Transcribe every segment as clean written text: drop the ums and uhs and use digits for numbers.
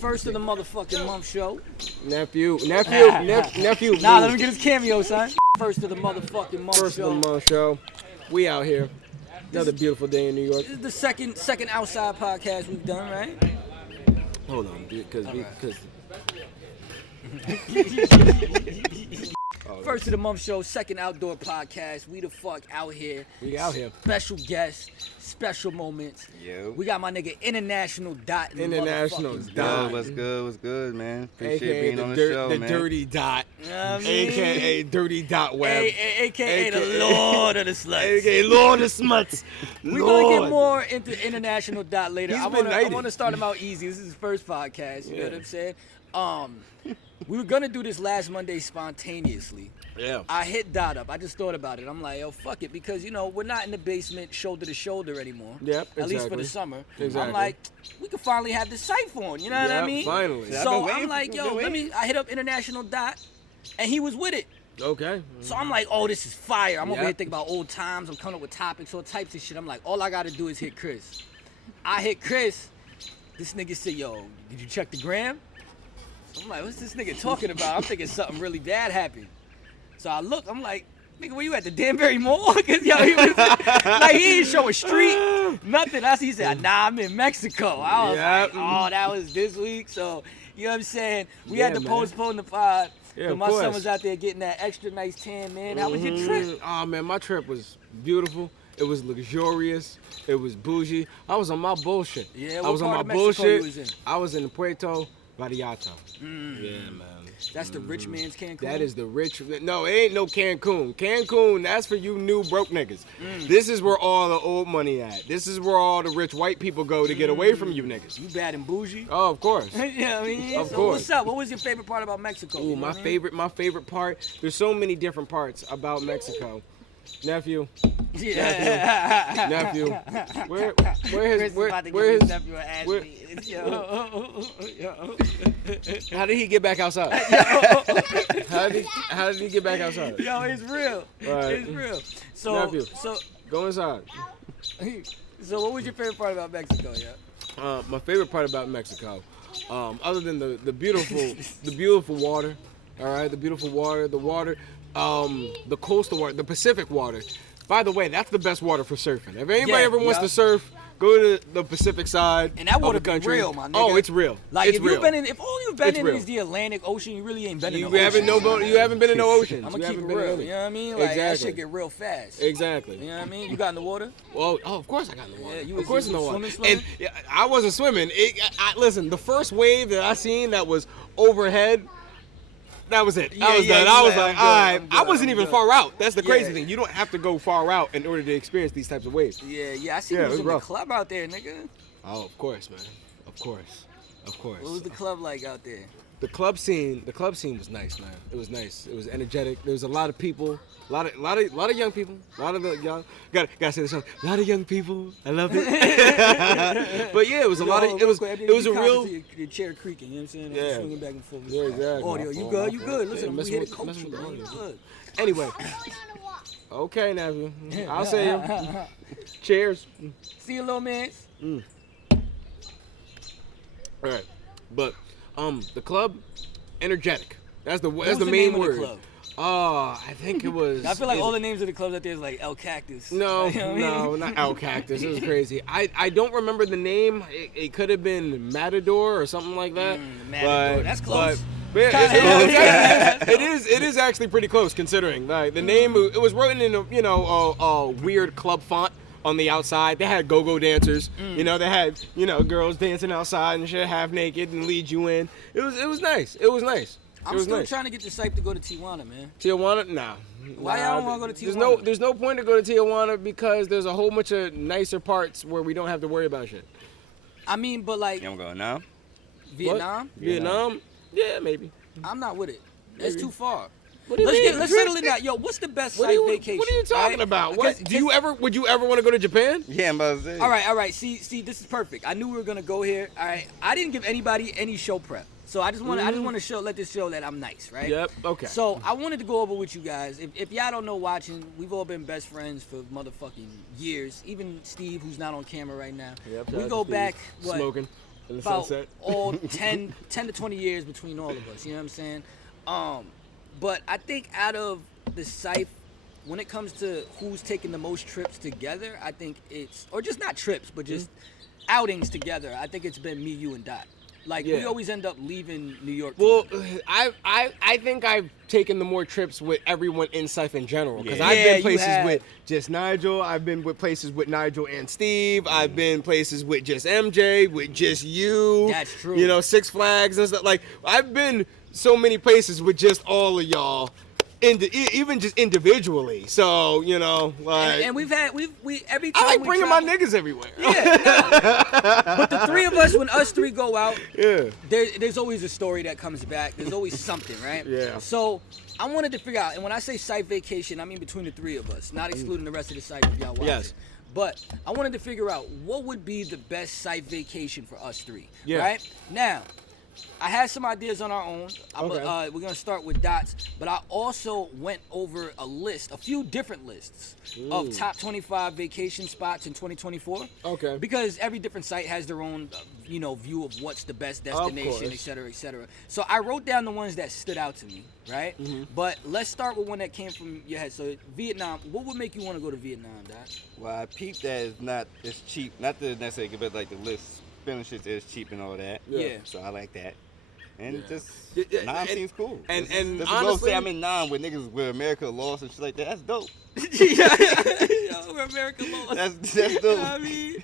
First of the motherfucking month show. Nephew. Nah, let him get his cameo, son. First of the motherfucking month First show. of the month show. We out here. Another beautiful day in New York. This is the second outside podcast we've done, right? Hold on, because First of the month show, second outdoor podcast. We the fuck out here. We out here. Special guests, special moments. Yo. We got my nigga International Dot. In the International motherfucking Dot. What's good, man? Appreciate AKA being on the show, the man. Dirty Dot. You know what I mean? AKA Dirty Dot Web. AKA the Lord of the Sluts. AKA Lord of Smuts. We're gonna get more into International Dot later. He's I been knighted. want to start him out easy. This is his first podcast. You know what I'm saying? We were gonna do this last Monday spontaneously. Yeah. I hit Dot up. I just thought about it. I'm like, yo, fuck it, because you know we're not in the basement shoulder to shoulder anymore. Yep, At least for exactly. the summer. Exactly. I'm like, we could finally have the site phone. You know what I Yep, mean? finally. Yeah, I've So been I'm waiting like, for- yo, been waiting. I hit up International Dot, and he was with it. Okay. So I'm like, oh, this is fire. I'm over Yep. here thinking about old times. I'm coming up with topics, all types of shit. I'm like, all I gotta do is hit Chris. I hit Chris. This nigga said, yo, did you check the gram? So I'm like, what's this nigga talking about? I'm thinking something really bad happened. So I look, I'm like, nigga, where you at, the Danbury Mall? Cause yo, he was like, he ain't show a street, nothing. He said, nah, I'm in Mexico. I was Yep. like, oh, that was this week. So, you know what I'm saying? We Yeah, had to man. postpone the pod. Yeah, But of my son course. was out there getting that extra nice tan, man. How was your trip? Oh man, my trip was beautiful. It was luxurious. It was bougie. I was on my bullshit. Yeah, I what was on part my of Mexico bullshit. you was in? I was in Puerto Vallarta. Yeah, man. That's the rich man's Cancun. That is the rich. No, it ain't no Cancun. Cancun, that's for you new broke niggas. This is where all the old money at. This is where all the rich white people go to get away from you niggas. You bad and bougie. Oh, of course. Yeah, I mean, Of so course. what's up? What was your favorite part about Mexico? Ooh, You know my what I mean? favorite part. There's so many different parts about Mexico. Nephew, Yeah. nephew, where Chris his is about to where give his his nephew an ass where- beat. Yo. how did he get back outside? how did he get back outside? Yo, it's real. Right. It's real. So, Nephew. Go inside. so what was your favorite part about Mexico, yeah? My favorite part about Mexico, other than the beautiful water, all right, the beautiful water, the coastal water, the Pacific water. By the way, that's the best water for surfing. If anybody Yeah, ever wants yeah. to surf, go to the Pacific side And that of water the be country. real, my nigga. Oh, it's real. Like it's if real. you've been in, if all you've been It's in real. is the Atlantic Ocean, you really ain't been in you the ocean. you haven't been in no oceans. I'm You gonna keep it haven't been in real. any. You know what I mean? Like that Exactly. shit get real fast. Exactly. You know what I mean? You got in the water? Well, of course I got in the water. Yeah, you of was- course you in the was water. swimming? And yeah, I wasn't swimming. Listen, the first wave that I seen that was overhead, that was it. Yeah, I was yeah, done. you I was like, like, I'm all right. good, I wasn't I'm even good. far out. That's the crazy Yeah. thing. You don't have to go far out in order to experience these types of waves. Yeah, I see Yeah, you it was was in the rough. club out there, nigga. Oh, of course, man. Of course. What was the club like out there? The club scene was nice, man. It was nice. It was energetic. There was a lot of people, a lot of young people, a lot of the young. Gotta say this song. A lot of young people. I love it. But yeah, it was a lot of. It was a real. Your chair creaking, you know what I'm saying? Yeah. Swinging back and forth. Yeah, exactly. Audio, you good? You good? Listen, Yeah, we messing here with- to coach messing you, with the man. You audio. good? Anyway. Okay, nephew. I'll say you. Cheers. See you, little man. All right, but the club, energetic. That's the What was main name word. Of the club? Oh, I think it was. I feel like all the names of the clubs out there is like El Cactus. No, You know what I mean? no, not El Cactus. It was crazy. I don't remember the name. It could have been Matador or something like that. Matador. That's close. But yeah, it is actually pretty close considering like the name. It was written in a weird club font on the outside. They had go-go dancers. You know, they had girls dancing outside and shit, half naked, and lead you in. It was nice. It was nice. I'm it was still nice. trying to get the site to go to Tijuana, man. Tijuana, nah. Why y'all don't wanna go to Tijuana? There's no point to go to Tijuana because there's a whole bunch of nicer parts where we don't have to worry about shit. I mean, but like You want to go now? Vietnam, What? Vietnam? Yeah, maybe. I'm not with it. It's Maybe. too far. What do you mean? Let's settle it out. Yo, what's the best What site are you vacation? What are you talking right? about? Because What would you ever want to go to Japan? Yeah, I'm about to say. All right. See, this is perfect. I knew we were gonna go here. All right, I didn't give anybody any show prep, so I just want to let this show that I'm nice, right? Yep. Okay. So I wanted to go over with you guys. If y'all don't know, watching, we've all been best friends for motherfucking years. Even Steve, who's not on camera right now. Yep, shout we out go to Steve. back what? Smoking. In the about sunset. all 10 to 20 years between all of us. You know what I'm saying? But I think out of the Cypher, when it comes to who's taking the most trips together, I think it's, or just not trips, but just outings together. I think it's been me, you, and Dot. Like, we Yeah. always end up leaving New York Well, together. I think I've taken the more trips with everyone in Cypher in general. Because Yeah. I've Yeah, been you places have. with just Nigel. I've been with places with Nigel and Steve. I've been places with just MJ, with just you. That's true. You know, Six Flags and stuff. Like, I've been so many places with just all of y'all. Even just individually. So, you know, like. And we every time I like we bringing my travel- niggas everywhere. Yeah, but the three of us, when us three go out, Yeah. there's always a story that comes back. There's always something, right? Yeah. So I wanted to figure out, and when I say site vacation, I mean between the three of us, not excluding the rest of the site if y'all watch Yes. it. But I wanted to figure out what would be the best site vacation for us three. Yeah. Right? Now, I had some ideas on our own. Okay. We're gonna start with Dots, but I also went over a few different lists of top 25 vacation spots in 2024. Okay. Because every different site has their own, view of what's the best Of destination, course. et cetera, et cetera. So I wrote down the ones that stood out to me, right? But let's start with one that came from your head. So Vietnam. What would make you want to go to Vietnam, Dot? Well, I peeped that it's cheap. Not to necessarily give it like the list. Spending shit is cheap and all that. Yeah. So I like that. And just Yeah, Nam and- seems cool. and This is honestly- say I'm in Nam with niggas where America lost and shit like that. That's dope. Yo, we're American laws. That's You know dope. what I mean,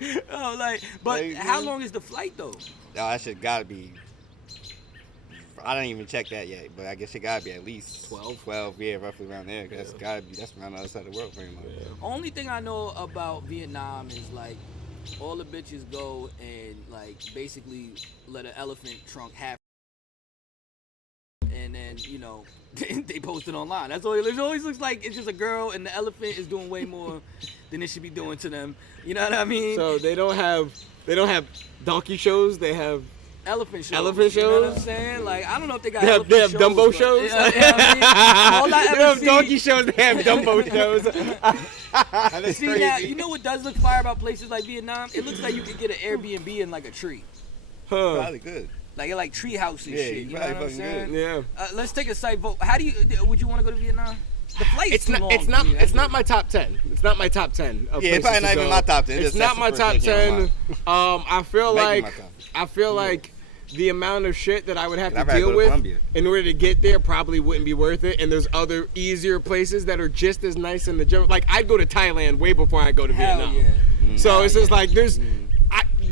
but Like, how man. long is the flight though? Oh, that shit gotta be. I don't even check that yet, but I guess it gotta be at least 12? 12, yeah, roughly around there. 'Cause that's around the other side of the world, pretty much. Only thing I know about Vietnam is like all the bitches go and like basically let an elephant trunk half, and then they post it online. That's all. It always looks like it's just a girl and the elephant is doing way more than it should be doing to them. You know what I mean? So they don't have donkey shows. They have Elephant shows. Elephant You know what I'm shows? saying? Like I don't know if they got. they have elephant Dumbo but- shows. Yeah, yeah, I mean, all I They ever have see- donkey shows. They have Dumbo shows. That's See crazy. now, you know what does look fire about places like Vietnam? It looks like you could get an Airbnb in like a tree, Huh. Probably good. like tree houses Yeah, shit. you You know probably what I'm fucking saying? good. Yeah. Let's take a site vote. Would you want to go to Vietnam? The flight's It's too not. long It's for not. me, It's that's not it. my top 10. It's not my top 10. Of Yeah, it's places probably to not even go. my top 10. It's That's not the my first top thing that 10. I feel Might be like my top. I feel like the amount of shit that I would have I'd to rather deal go to with Colombia. in order to get there probably wouldn't be worth it. And there's other easier places that are just as nice in the general. Like I'd go to Thailand way before I go to Hell Vietnam. yeah. So it's just like there's.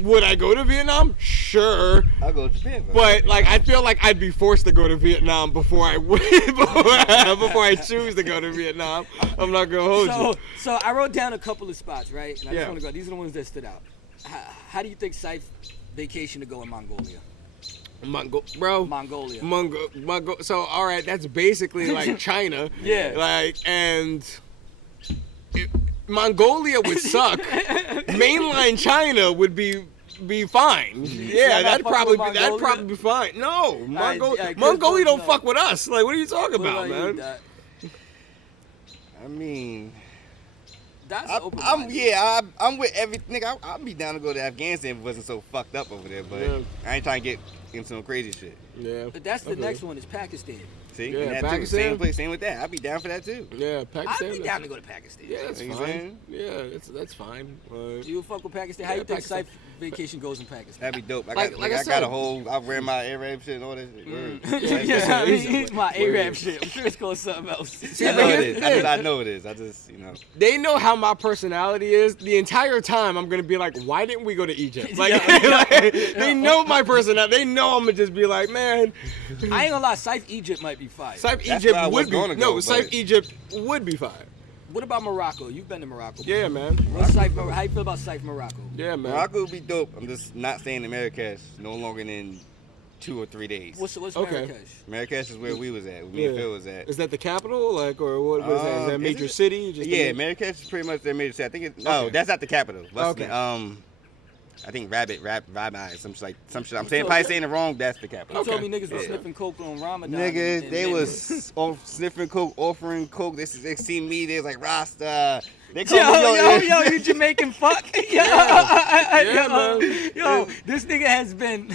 Would I go to Vietnam? Sure. I'll go to Japan. But like I feel like I'd be forced to go to Vietnam before I before I choose to go to Vietnam. I'm not gonna hold you. So I wrote down a couple of spots, right? And I Yeah. just want to go. These are the ones that stood out. How do you think site vacation to go in Mongolia? Mongolia. So all right, that's basically like China. Yeah. Like Mongolia would suck. Mainline China would be fine. Yeah, not fucking with that'd Mongolia? probably be fine. No, Chris, Mongolia don't no. fuck with us. Like, what are you talking What about, you, man? Dot? I mean, That's open. I'm with every nigga. I'd be down to go to Afghanistan if it wasn't so fucked up over there. But Yeah. I ain't trying to get into some crazy shit. Yeah. But that's the Okay. next one is Pakistan. See, Yeah, and that too. Pakistan. Same place, same with that. I'd be down for that too. Yeah, I'd Pakistan. be down to go to Pakistan. Yeah, that's You know what I'm fine. saying? Yeah, that's fine. You fuck with Pakistan? How Yeah, you think Pakistan. site vacation goes in Pakistan? That'd be dope. I Like got, I I said. got a whole. I wear my Arab shit and all that shit. Word. Yeah, I mean, easy. he's my Word. Arab shit. I'm sure it's called something else. I know it is. I know it is. I just, They know how my personality is. The entire time, I'm gonna be like, "Why didn't we go to Egypt?" Like, they know my personality. They know I'm gonna just be like, "Man, I ain't gonna lie, Saif Egypt might be fire. Saif That's Egypt where I was would be gonna go, Saif but- Egypt would be fine." What about Morocco? You've been to Morocco. Yeah, man. What's how you feel about Saif Morocco? Yeah, man. Morocco would be dope. I'm just not staying in Marrakesh no longer than 2 or 3 days. What's Okay. Marrakesh? Marrakesh is where we was at. Where me and Phil was at. Is that the capital, like, or what is that? Is that a Is major it? city? Just Yeah, a- Marrakesh is pretty much their major city. I think no, Okay. that's not the capital. What's Okay. the, I think Rabbi, some shit. I'm saying probably saying it wrong. That's the You capital. told me niggas was Yeah. sniffing coke on Ramadan. Niggas, and they then- was off sniffing coke, offering coke. They seen me. They was like Rasta. They call me you Jamaican fuck. Yo, this nigga has been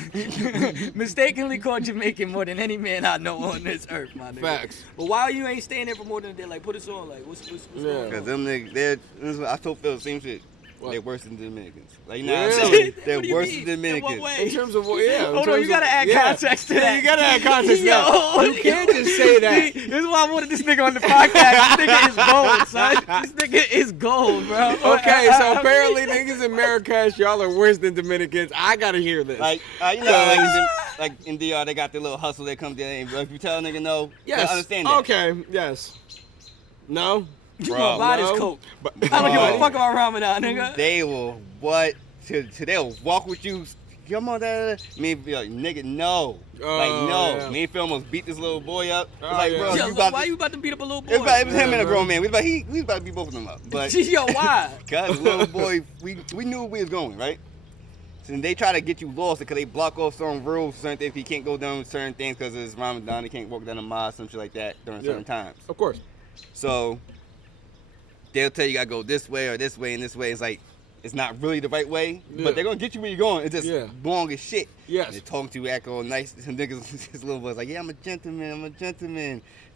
mistakenly called Jamaican more than any man I know on this earth, my nigga. Facts. But why you ain't staying there for more than a day? Like, put us on. Like, what's going Because on? them niggas, I told Phil the same shit. What? They're worse than Dominicans. Like, you know what I'm Really? saying? What They're do you worse mean? than In Dominicans. what way? In terms of what? Yeah. Hold on, you gotta add context to Yeah, that. you gotta add context. Yo, now. You can't just say that. This is why I wanted this nigga on the podcast. This nigga is gold, son. This nigga is gold, bro. Okay, so apparently niggas in Marrakesh, y'all are worse than Dominicans. I gotta hear this. Like, you know, like in DR, they got their little hustle. They come there, and if you tell a nigga no, yes. they understand that. Okay, yes. No? You gonna buy this No. coke. But, I don't give a Bro. fuck about Ramadan, nigga. They will what? They'll walk with you. Come on, me and be like, nigga, no. Like, no. yeah. Me and Phil almost beat this little boy up. It's Oh, like, yeah. bro, Yo, you about why to, you about to beat up a little boy? it was him Yeah, and a bro. grown man. We was about to beat both of them up. But Yo, why? cause little boy, we knew where we was going, right? So they try to get you lost because they block off certain rules, certain things. You can't go down certain things because it's Ramadan. They can't walk down the mosque, some shit like that during certain times. of course. So they'll tell you gotta go this way or this way and this way. It's like it's not really the right way, Yeah. but they're gonna get you where you're going. It's just Yeah. wrong as shit. Yes. And they talking to you, act all nice. Some niggas, his little boy's like, yeah, I'm a gentleman.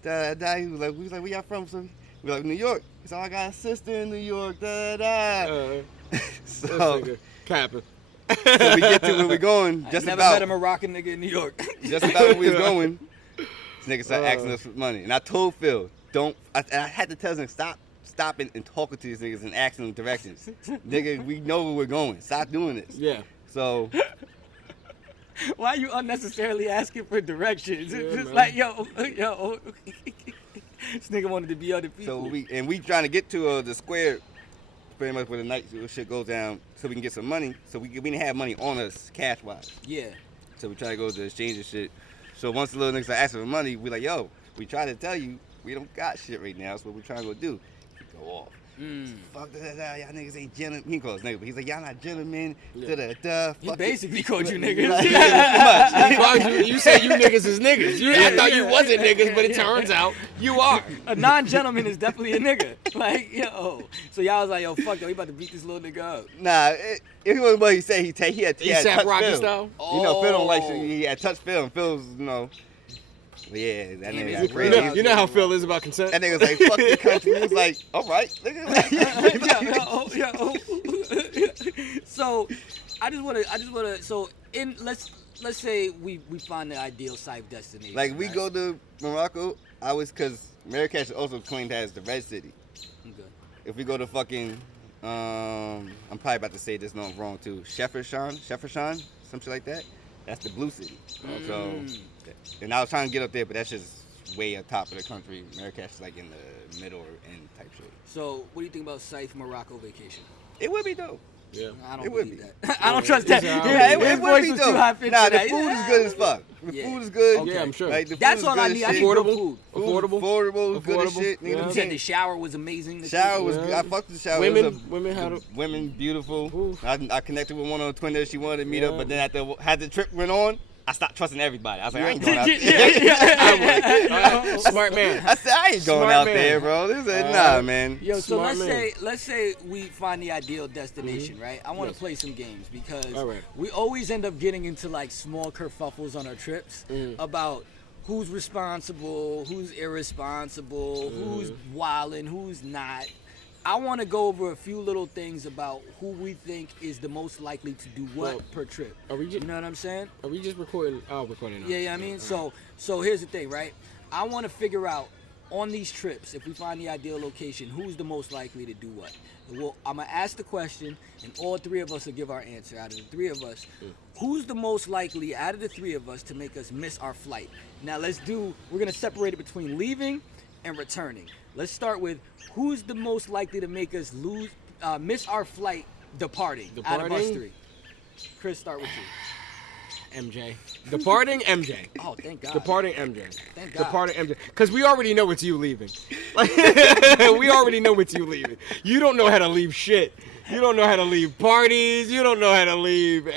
Da da da. He was like, where y'all from? So we like New York. So I got a sister in New York. Da da da. This So nigga capping. we get to where we're going. I Just never about. met a Moroccan nigga in New York. Just about where we was going. This nigga started asking us for money, and I told Phil, don't. I had to tell him stopping and talking to these niggas and asking them directions. Nigga, we know where we're going. Stop doing this. Yeah. So Why are you unnecessarily asking for directions? Yeah, It's just man. like, yo. This nigga wanted to be other people. so we trying to get to the square, pretty much where the night shit goes down, so we can get some money. So we didn't have money on us cash wise. Yeah. So we try to go to the exchange and shit. So once the little niggas start asking for money, we like, yo, we try to tell you we don't got shit right now. So what we trying to go do? Go off. Fuck that, y'all niggas ain't gentlemen. He calls niggas, but he's like, y'all not gentlemen. Yeah. Da. He fuck basically it. called you Like, niggas. pretty much. you said you niggas is niggas. I thought you yeah. wasn't niggas, but it turns out you are. A non-gentleman is definitely a nigga. Like, yo. So y'all was like, yo, fuck that. We about to beat this little nigga up. Nah, if he wasn't what he said, he had He had said touch Rocky Phil. style? You know, Phil don't like Oh. shit. He had touch Phil, and Phil's, you know. Yeah, that Damn, nigga it's got a crazy. great You know how Phil is about consent? That nigga was like, fuck the country. He was like, all right, nigga. yo. So, I just wanna. So, let's say we find the ideal safe destination. Like, we right? go to Morocco, because Marrakesh is also claimed as the red city. Okay. If we go to fucking, I'm probably about to say this no wrong too. Sheffershan, some shit like that. That's the blue city. So, and I was trying to get up there, but that's just way up top of the country. Marrakesh is like in the middle or end type shit. So, what do you think about safe Morocco vacation? It would be dope. Yeah. I don't It would believe be. that. I don't trust that. Yeah, Yeah, His it would voice be was dope. too high pitched Nah, for the that. food is good as fuck. The Yeah. food is good. Okay. Yeah, I'm sure. Like, the That's food all is I good need. as I need shit. good Affordable? food. Food Affordable? affordable, good as Affordable? shit. Nigga, Yeah. them You said the things- shower was amazing. The shower was Yeah. good. I fucked with the shower. Women had a... Women beautiful. Oof. I connected with one on Twitter. She wanted to meet Yeah. up, but then had the trip went on, I stopped trusting everybody. I was like, I ain't going out Yeah, there. yeah. Smart man. I said, I ain't going Smart out man. there, bro. They said, nah, man. Yo, so Smart man. let's say we find the ideal destination, right? I want to Yes. play some games because All right. we always end up getting into like small kerfuffles on our trips about who's responsible, who's irresponsible, who's wildin', who's not. I want to go over a few little things about who we think is the most likely to do what Well, per trip. Are we You just, know what I'm saying? are we just recording? Oh, recording now. Yeah, I mean, so here's the thing, right? I want to figure out on these trips, if we find the ideal location, who's the most likely to do what. Well, I'm gonna ask the question, and all three of us will give our answer. Out of the three of us, who's the most likely out of the three of us to make us miss our flight? Now we're gonna separate it between leaving and returning. Let's start with who's the most likely to make us miss our flight departing out of us Departing? three. Chris, start with you. MJ. Departing MJ. Oh, thank God. Departing MJ. Thank God. Departing MJ. Because we already know it's you leaving. We already know it's you leaving. You don't know how to leave shit. You don't know how to leave parties. You don't know how to leave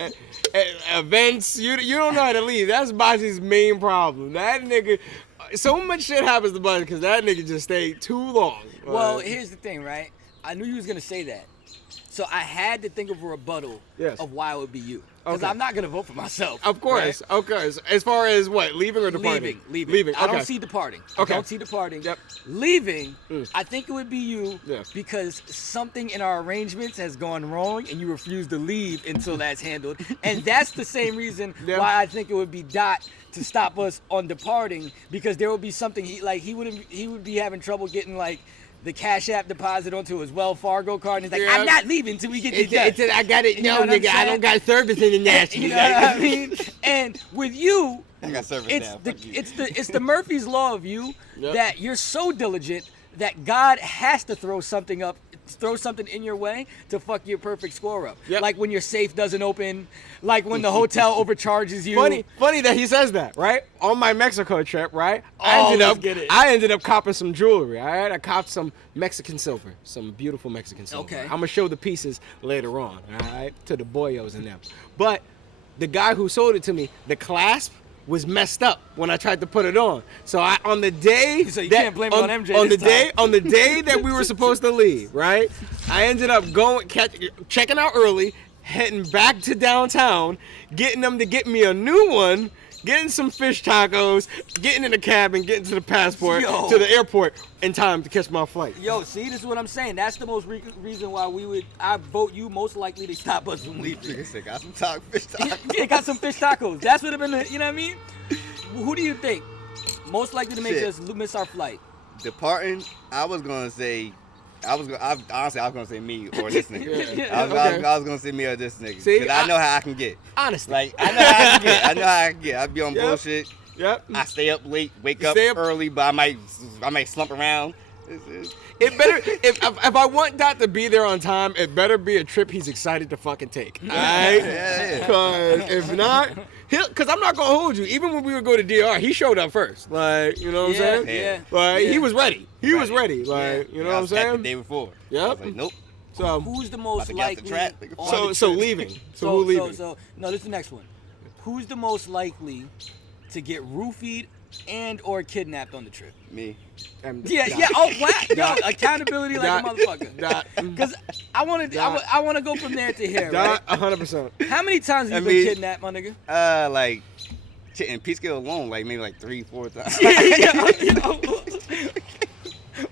events. You don't know how to leave. That's Bazi's main problem. That nigga, so much shit happens to Bazi because that nigga just stayed too long. Well, here's the thing, right? I knew you was gonna say that. So I had to think of a rebuttal Yes. of why it would be you. Because Okay. I'm not gonna vote for myself. Of course, right? of course. As far as what, leaving or departing? Leaving. I Okay. don't see departing. Okay. I don't see departing. Yep. Leaving, Mm. I think it would be you Yeah. because something in our arrangements has gone wrong and you refuse to leave until that's handled. And that's the same reason Yeah. why I think it would be Dot to stop us on departing, because there would be something he would be having trouble getting like the Cash App deposit onto his Wells Fargo card, and he's like, Yeah. I'm not leaving until we get this done. I got it. You know No, what I'm nigga, I saying? don't got service in the national. You know what I mean? And with you, I got service it's now. the Fuck you. it's the Murphy's Law of you Yep. that you're so diligent that God has to throw something in your way to fuck your perfect score up. Yep. Like when your safe doesn't open, like when the hotel overcharges you. Funny that he says that, right? On my Mexico trip, right? Oh, let's get it. I ended up copping some jewelry, all right? I copped some Mexican silver, some beautiful Mexican silver. Okay. I'm gonna show the pieces later on, all right? To the boyos and them. But the guy who sold it to me, the clasp was messed up when I tried to put it on. So on the day So you that- can't blame it on MJ on this the day time. on the day that we were supposed to leave, right? I ended up checking out early, heading back to downtown, getting them to get me a new one, getting some fish tacos, getting in the cab and getting to the passport Yo. to the airport in time to catch my flight. Yo, see, this is what I'm saying. That's the most reason why I vote you most likely to stop us from leaving. Nigga said, got some fish tacos. Yeah, got some fish tacos. That's what have been, you know what I mean? Who do you think most likely to make Shit. us miss our flight? Departing, I was gonna say me or this nigga. Yeah, okay. I was gonna say me or this nigga. See, 'Cause I know how I can get. Honestly. Like, I know how I can get. I be on Yep. bullshit. Yep. I stay up late, wake up Stay up- early, but I might slump around. It better if I want Dot to be there on time, it better be a trip he's excited to fucking take. Alright? Yeah. Cause if not, cause I'm not gonna hold you. Even when we would go to DR, he showed up first. Like, you know what I'm saying? Yeah. Like Yeah. he was ready. He was ready. Like, you know what I I'm was packed saying? The day before. Yep. I was like, nope. So Who's the About most to get out the likely? trap, nigga. on so the so trip? leaving. So who leaving? No, this is the next one. Who's the most likely to get roofied and or kidnapped on the trip? Me. Yeah. Oh, wow. Yo, Dot. accountability like a Dot. motherfucker. Dot. Because I want to go from there to here. Right? Dot 100%. How many times have you I been mean- kidnapped, my nigga? Like, in Peekskill alone, like maybe like 3-4 times.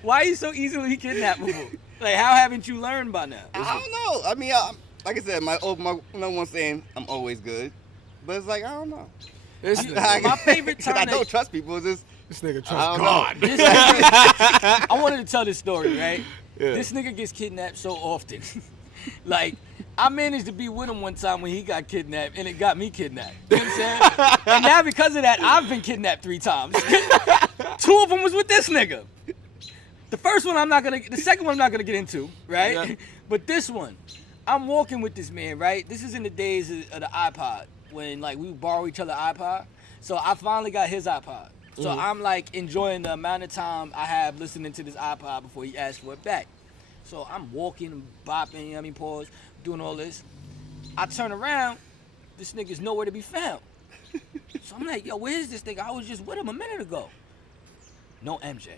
Why are you so easily kidnappable? Like, how haven't you learned by now? I don't know. I mean, like I said, my no one saying I'm always good, but it's like I don't know. This, My favorite 'Cause I time. don't trust people. It's just this nigga I trusts don't know. God. This nigga- I wanted to tell this story, right? Yeah. This nigga gets kidnapped so often. Like, I managed to be with him one time when he got kidnapped, and it got me kidnapped. You know what I'm saying? And now because of that, I've been kidnapped 3 times. 2 of them was with this nigga. The second one I'm not gonna get into, right? Yeah. But this one, I'm walking with this man, right? This is in the days of the iPod, when like we would borrow each other iPod. So I finally got his iPod. So I'm like enjoying the amount of time I have listening to this iPod before he asked for it back. So I'm walking and bopping, you know what I mean, pause, doing all this. I turn around, this nigga's nowhere to be found. So I'm like, yo, where's this nigga? I was just with him a minute ago. No MJ.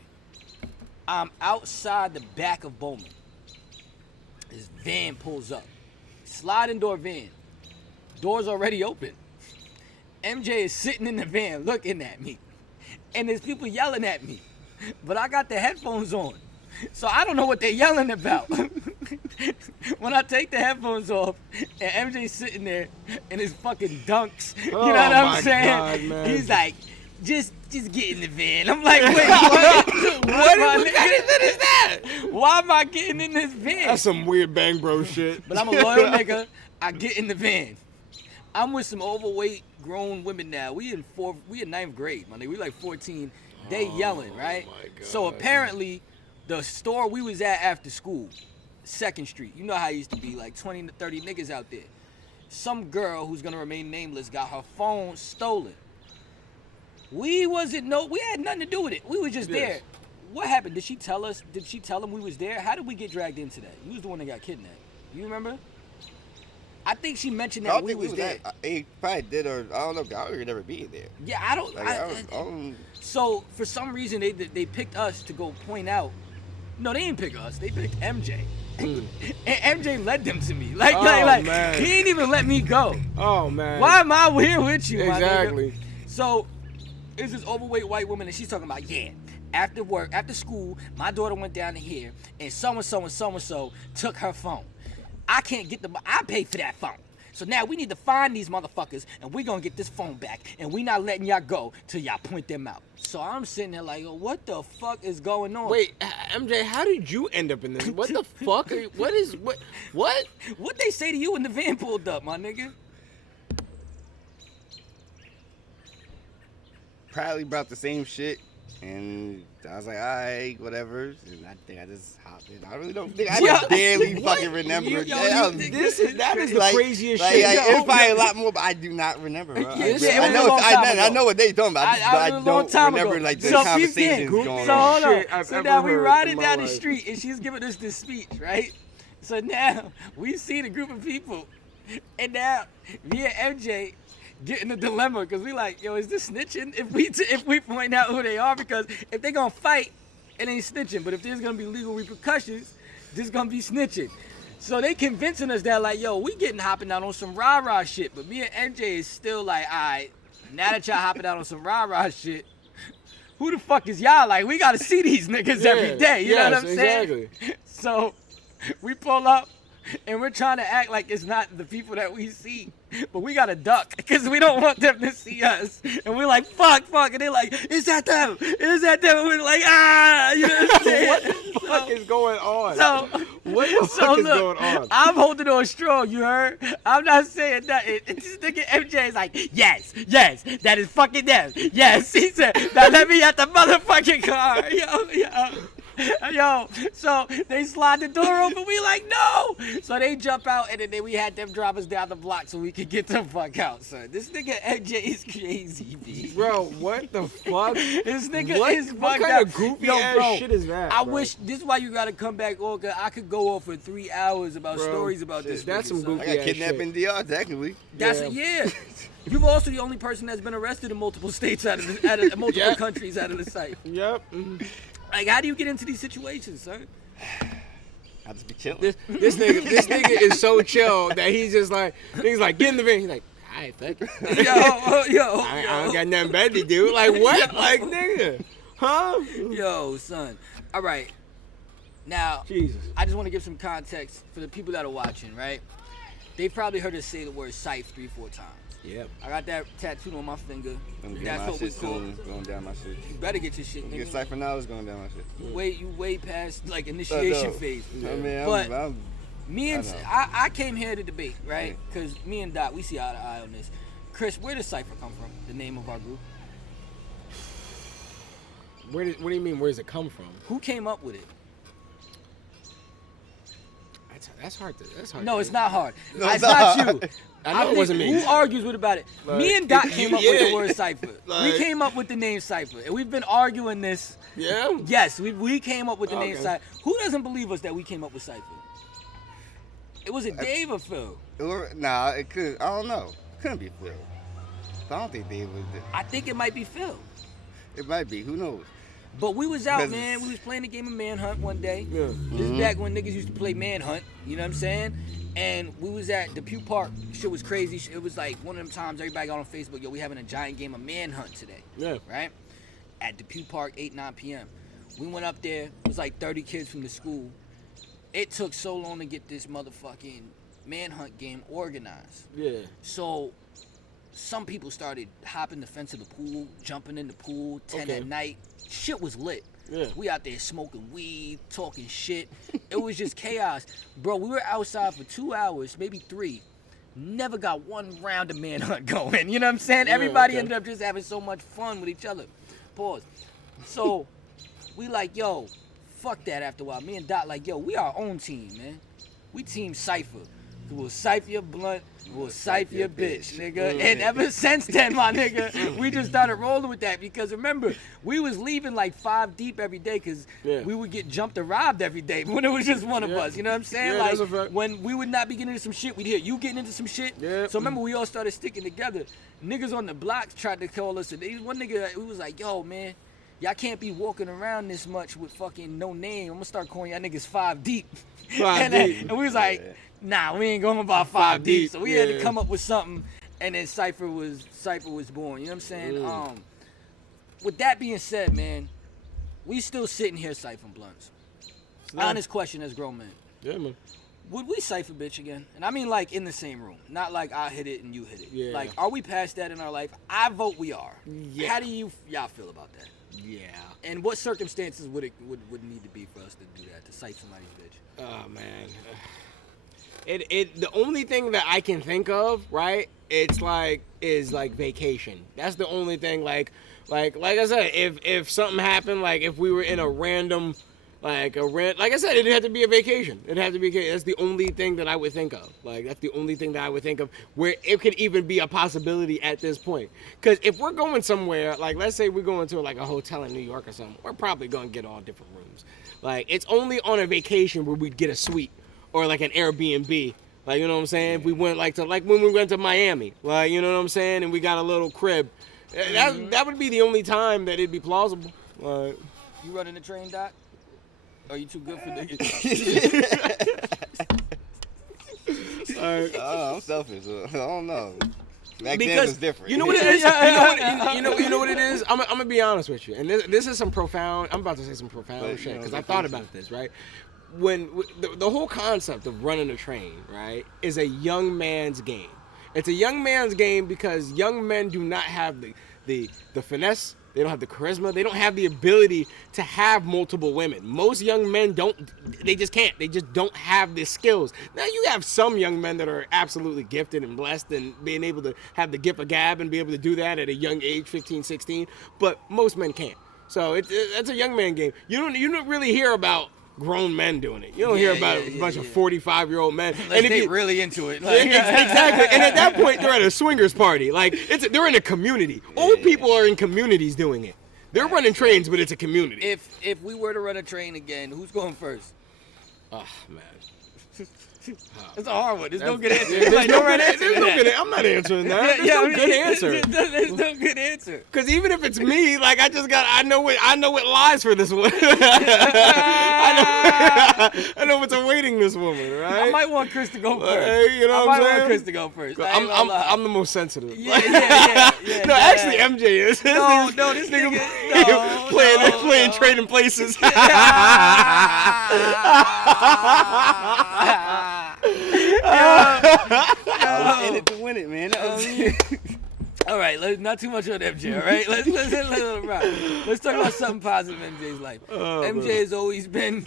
I'm outside the back of Bowman. His van pulls up. Sliding door van. Door's already open. MJ is sitting in the van looking at me. And there's people yelling at me. But I got the headphones on. So I don't know what they're yelling about. When I take the headphones off and MJ's sitting there in his fucking dunks, you know Oh what I'm my saying? God, man. He's like, just get in the van. I'm like, wait, what? What kind of shit is that? Why am I getting in this van? That's some weird bang bro shit. But I'm a loyal nigga. I get in the van. I'm with some overweight grown women now. We in 9th grade, my nigga. We like 14. They yelling, right? my God. So apparently, the store we was at after school, 2nd Street. You know how it used to be, like 20 to 30 niggas out there. Some girl who's gonna remain nameless got her phone stolen. We had nothing to do with it. We were just Yes. there. What happened? Did she tell us? Did she tell him we was there? How did we get dragged into that? You was the one that got kidnapped. You remember? I think she mentioned I that don't we think was there. He probably did, or I don't know. I would never be there. Yeah, I don't. Like, I don't. So for some reason they picked us to go point out. No, they didn't pick us. They picked MJ. and MJ led them to me. Like, Oh, man. he ain't even let me go. Oh man. Why am I here with you, my nigga? Exactly. So, it's this overweight white woman, and she's talking about, yeah, after work, after school, my daughter went down to here, and so-and-so and so-and-so took her phone. I can't get I paid for that phone. So now we need to find these motherfuckers, and we're going to get this phone back, and we not letting y'all go till y'all point them out. So I'm sitting there like, what the fuck is going on? Wait, MJ, how did you end up in this? What the fuck? What? What they say to you when the van pulled up, my nigga? Probably about the same shit. And I was like, all right, whatever. And I think I just hopped in. I really don't think I Yo, barely what? fucking remember. Yo, That you think that is the like, craziest like, shit. like, Yo, it's probably a lot more, but I do not remember. Bro. Yeah, it was a I know, long time I ago. know what they talking about. I I was a long don't time remember ago. like the So conversations peep going So on. hold on. Shit I've So ever now we heard riding in my down the life. street, and she's giving us this speech, right? So now we see the group of people, and now me and MJ get in a dilemma because we like, yo, is this snitching if we point out who they are? Because if they gonna fight, it ain't snitching. But if there's gonna be legal repercussions, this gonna be snitching. So they convincing us that like, yo, we getting hopping out on some rah-rah shit. But me and MJ is still like, all right, now that y'all hopping out on some rah-rah shit, who the fuck is y'all? Like, we gotta see these niggas every day. You know what I'm saying? Exactly. So we pull up and we're trying to act like it's not the people that we see, but we gotta duck because we don't want them to see us. And we're like, fuck, and they're like, is that them? Is that them? And we're like, ah, you know what I'm saying? What the fuck is going on? So, What the so fuck is look, going on? I'm holding on strong, you heard? I'm not saying nothing. This nigga MJ is like, yes, that is fucking them. Yes, he said, now let me at the motherfucking car. Yo, so they slide the door open. We like, no. So they jump out, and then we had them drive us down the block so we could get the fuck out, son. This nigga MJ is crazy, B. Bro, what the fuck? This nigga What- is what fucked kind up. of goofy Yo, ass bro, shit is that, I bro? wish this is why you gotta come back on, cause I could go on for 3 hours about Bro, stories about this. that's nigga, some son. goofy I got ass kidnapped shit. in DR, technically. That's Yeah. yeah. You've also the only person that's been arrested in multiple states out of multiple Yeah. countries out of the site. Yep. Like, how do you get into these situations, son? I just be chilling. This nigga is so chill that he's just like, niggas like, get in the van. He's like, all right, fuck it. Yo, I don't got nothing better to do. Like, what? Like, nigga. Huh? yo, son. All right. Now, Jesus. I just want to give some context for the people that are watching, right? They've probably heard us say the word Scythe 3-4 times. Yep. I got that tattooed on my finger. I'm getting That's my what we shit call soon. Going down my shit. You better get your shit, You get nigga. Cypher now, it's going down my shit. You way past like initiation phase. I mean, But- I'm Me and I know. I came here to debate, right? Because me and Doc, we see eye to eye on this. Chris, where does Cypher come from? The name of our group. What do you mean, where does it come from? Who came up with it? That's hard. No, it's not hard. No, it's it's not not. you. I know it think- wasn't me. Who argues with about it? Like, me and Doc came up with the yeah. word Cypher. We Like- came up with the name Cypher, and we've been arguing this. Yeah? Yes, we came up with the name Okay. Cypher. Who doesn't believe us that we came up with Cypher? It was it Dave or Phil? Nah, it could. I don't know. Couldn't be Phil. I don't think they would. I think it might be Phil. It might be. Who knows? But we was out, Because- man. We was playing the game of Manhunt one day. Yeah. This is back when niggas used to play Manhunt. You know what I'm saying? And we was at Depew Park. Shit was crazy. It was like one of them times everybody got on Facebook, yo, we having a giant game of Manhunt today. Yeah. Right? At Depew Park, 8, 9 p.m. We went up there. It was like 30 kids from the school. It took so long to get this motherfucking Manhunt game organized. Yeah. So some people started hopping the fence of the pool, jumping in the pool, 10 Okay. at night. Shit was lit. Yeah. We out there smoking weed, talking shit. It was just chaos. Bro, we were outside for 2 hours, maybe 3. Never got one round of Manhunt going. You know what I'm saying? Yeah, Everybody okay. ended up just having so much fun with each other. Pause. So we like, yo, fuck that after a while. Me and Dot like, yo, we our own team, man. We team Cypher. We'll cipher your blunt, we'll cipher your bitch, nigga. And ever since then, my nigga, we just started rolling with that because remember, we was leaving like 5 deep every day because Yeah. we would get jumped and robbed every day when it was just one of Yeah. us. You know what I'm saying? Yeah, like that's a fact. when we would not be getting into some shit, we'd hear you getting into some shit. Yeah. So remember, we all started sticking together. Niggas on the blocks tried to call us, and one nigga, we was like, yo, man, y'all can't be walking around this much with fucking no name. I'm gonna start calling y'all niggas 5 deep. 5 deep. And we was like, nah, we ain't going about 5 deep. So we had to come up with something, and then Cypher was born. You know what I'm saying? With that being said, man, we still sitting here siphing blunts. Honest question as grown men. Yeah, man. Would we cipher bitch again? And I mean like in the same room. Not like I hit it and you hit it. Yeah. Like, are we past that in our life? I vote we are. Yeah. How do y'all feel about that? Yeah. And what circumstances would need to be for us to do that, to cipher somebody's bitch? Oh man. The only thing that I can think of, right? Is like vacation. That's the only thing. Like I said, if something happened, like if we were in a random, like I said, it'd have to be a vacation. It'd have to be. That's the only thing that I would think of. Like that's the only thing that I would think of where it could even be a possibility at this point. Because if we're going somewhere, like let's say we're going to like a hotel in New York or something, we're probably gonna get all different rooms. Like it's only on a vacation where we'd get a suite or like an Airbnb. Like, you know what I'm saying? If we went like when we went to Miami, like, you know what I'm saying? And we got a little crib. That would be the only time that it'd be plausible. Like, You running the train, Doc? Are you too good for niggas? I'm selfish. I don't know. Back then because was different. you know what it is. You know what it is. I'm gonna be honest with you, and this is some profound. I'm about to say some profound shit because I thought about this. Right, when the whole concept of running a train, right, is a young man's game. It's a young man's game because young men do not have the finesse. They don't have the charisma. They don't have the ability to have multiple women. Most young men don't. They just can't. They just don't have the skills. Now you have some young men that are absolutely gifted and blessed and being able to have the gift of gab and be able to do that at a young age, 15, 16. But most men can't. So it's a young man game. You don't really hear about grown men doing it. You don't hear about a bunch of 45-year-old men. Unless and they really into it. Like, exactly. And at that point, they're at a swingers party. Like they're in a community. Old people are in communities doing it. They're running trains, but it's a community. If we were to run a train again, who's going first? Oh man. It's a hard one. There's no good answer. There's no good answer. I'm not answering that. There's no good answer. There's no good answer. Because even if it's me, like I know what lies for this one. I know what's awaiting this woman, right? I might want Chris to go first. You know I what I'm might saying? want Chris to go first. I'm the most sensitive. Yeah. No, actually, MJ is. No, this nigga playing Trading Places. I was in it to win it, man. All right, not too much on MJ. All right, let's rock. Let's talk about something positive in MJ's life. MJ has always been.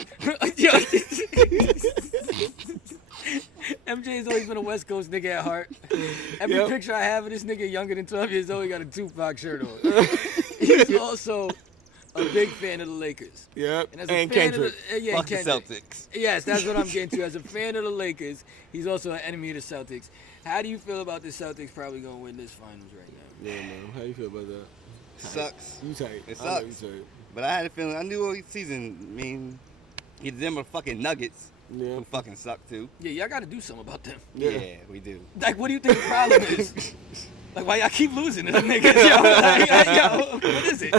MJ has always been a West Coast nigga at heart. Every picture I have of this nigga younger than 12 years old, he got a Tupac shirt on. He's also a big fan of the Lakers. Yep. And, as a and fan Kendrick. Of the, Fuck the Kendrick. Celtics. Yes, that's what I'm getting to. As a fan of the Lakers, he's also an enemy of the Celtics. How do you feel about the Celtics probably going to win this finals right now? Yeah, man. How you feel about that? Sucks. You tight. It I know sucks. you tight. But I had a feeling. I knew all season. I mean, either them or fucking Nuggets. Yeah. Who fucking suck too. Yeah, y'all got to do something about them. Yeah. Yeah, we do. Like, what do you think the problem is? Like, why y'all keep losing to them niggas? Yo, yo, what is it?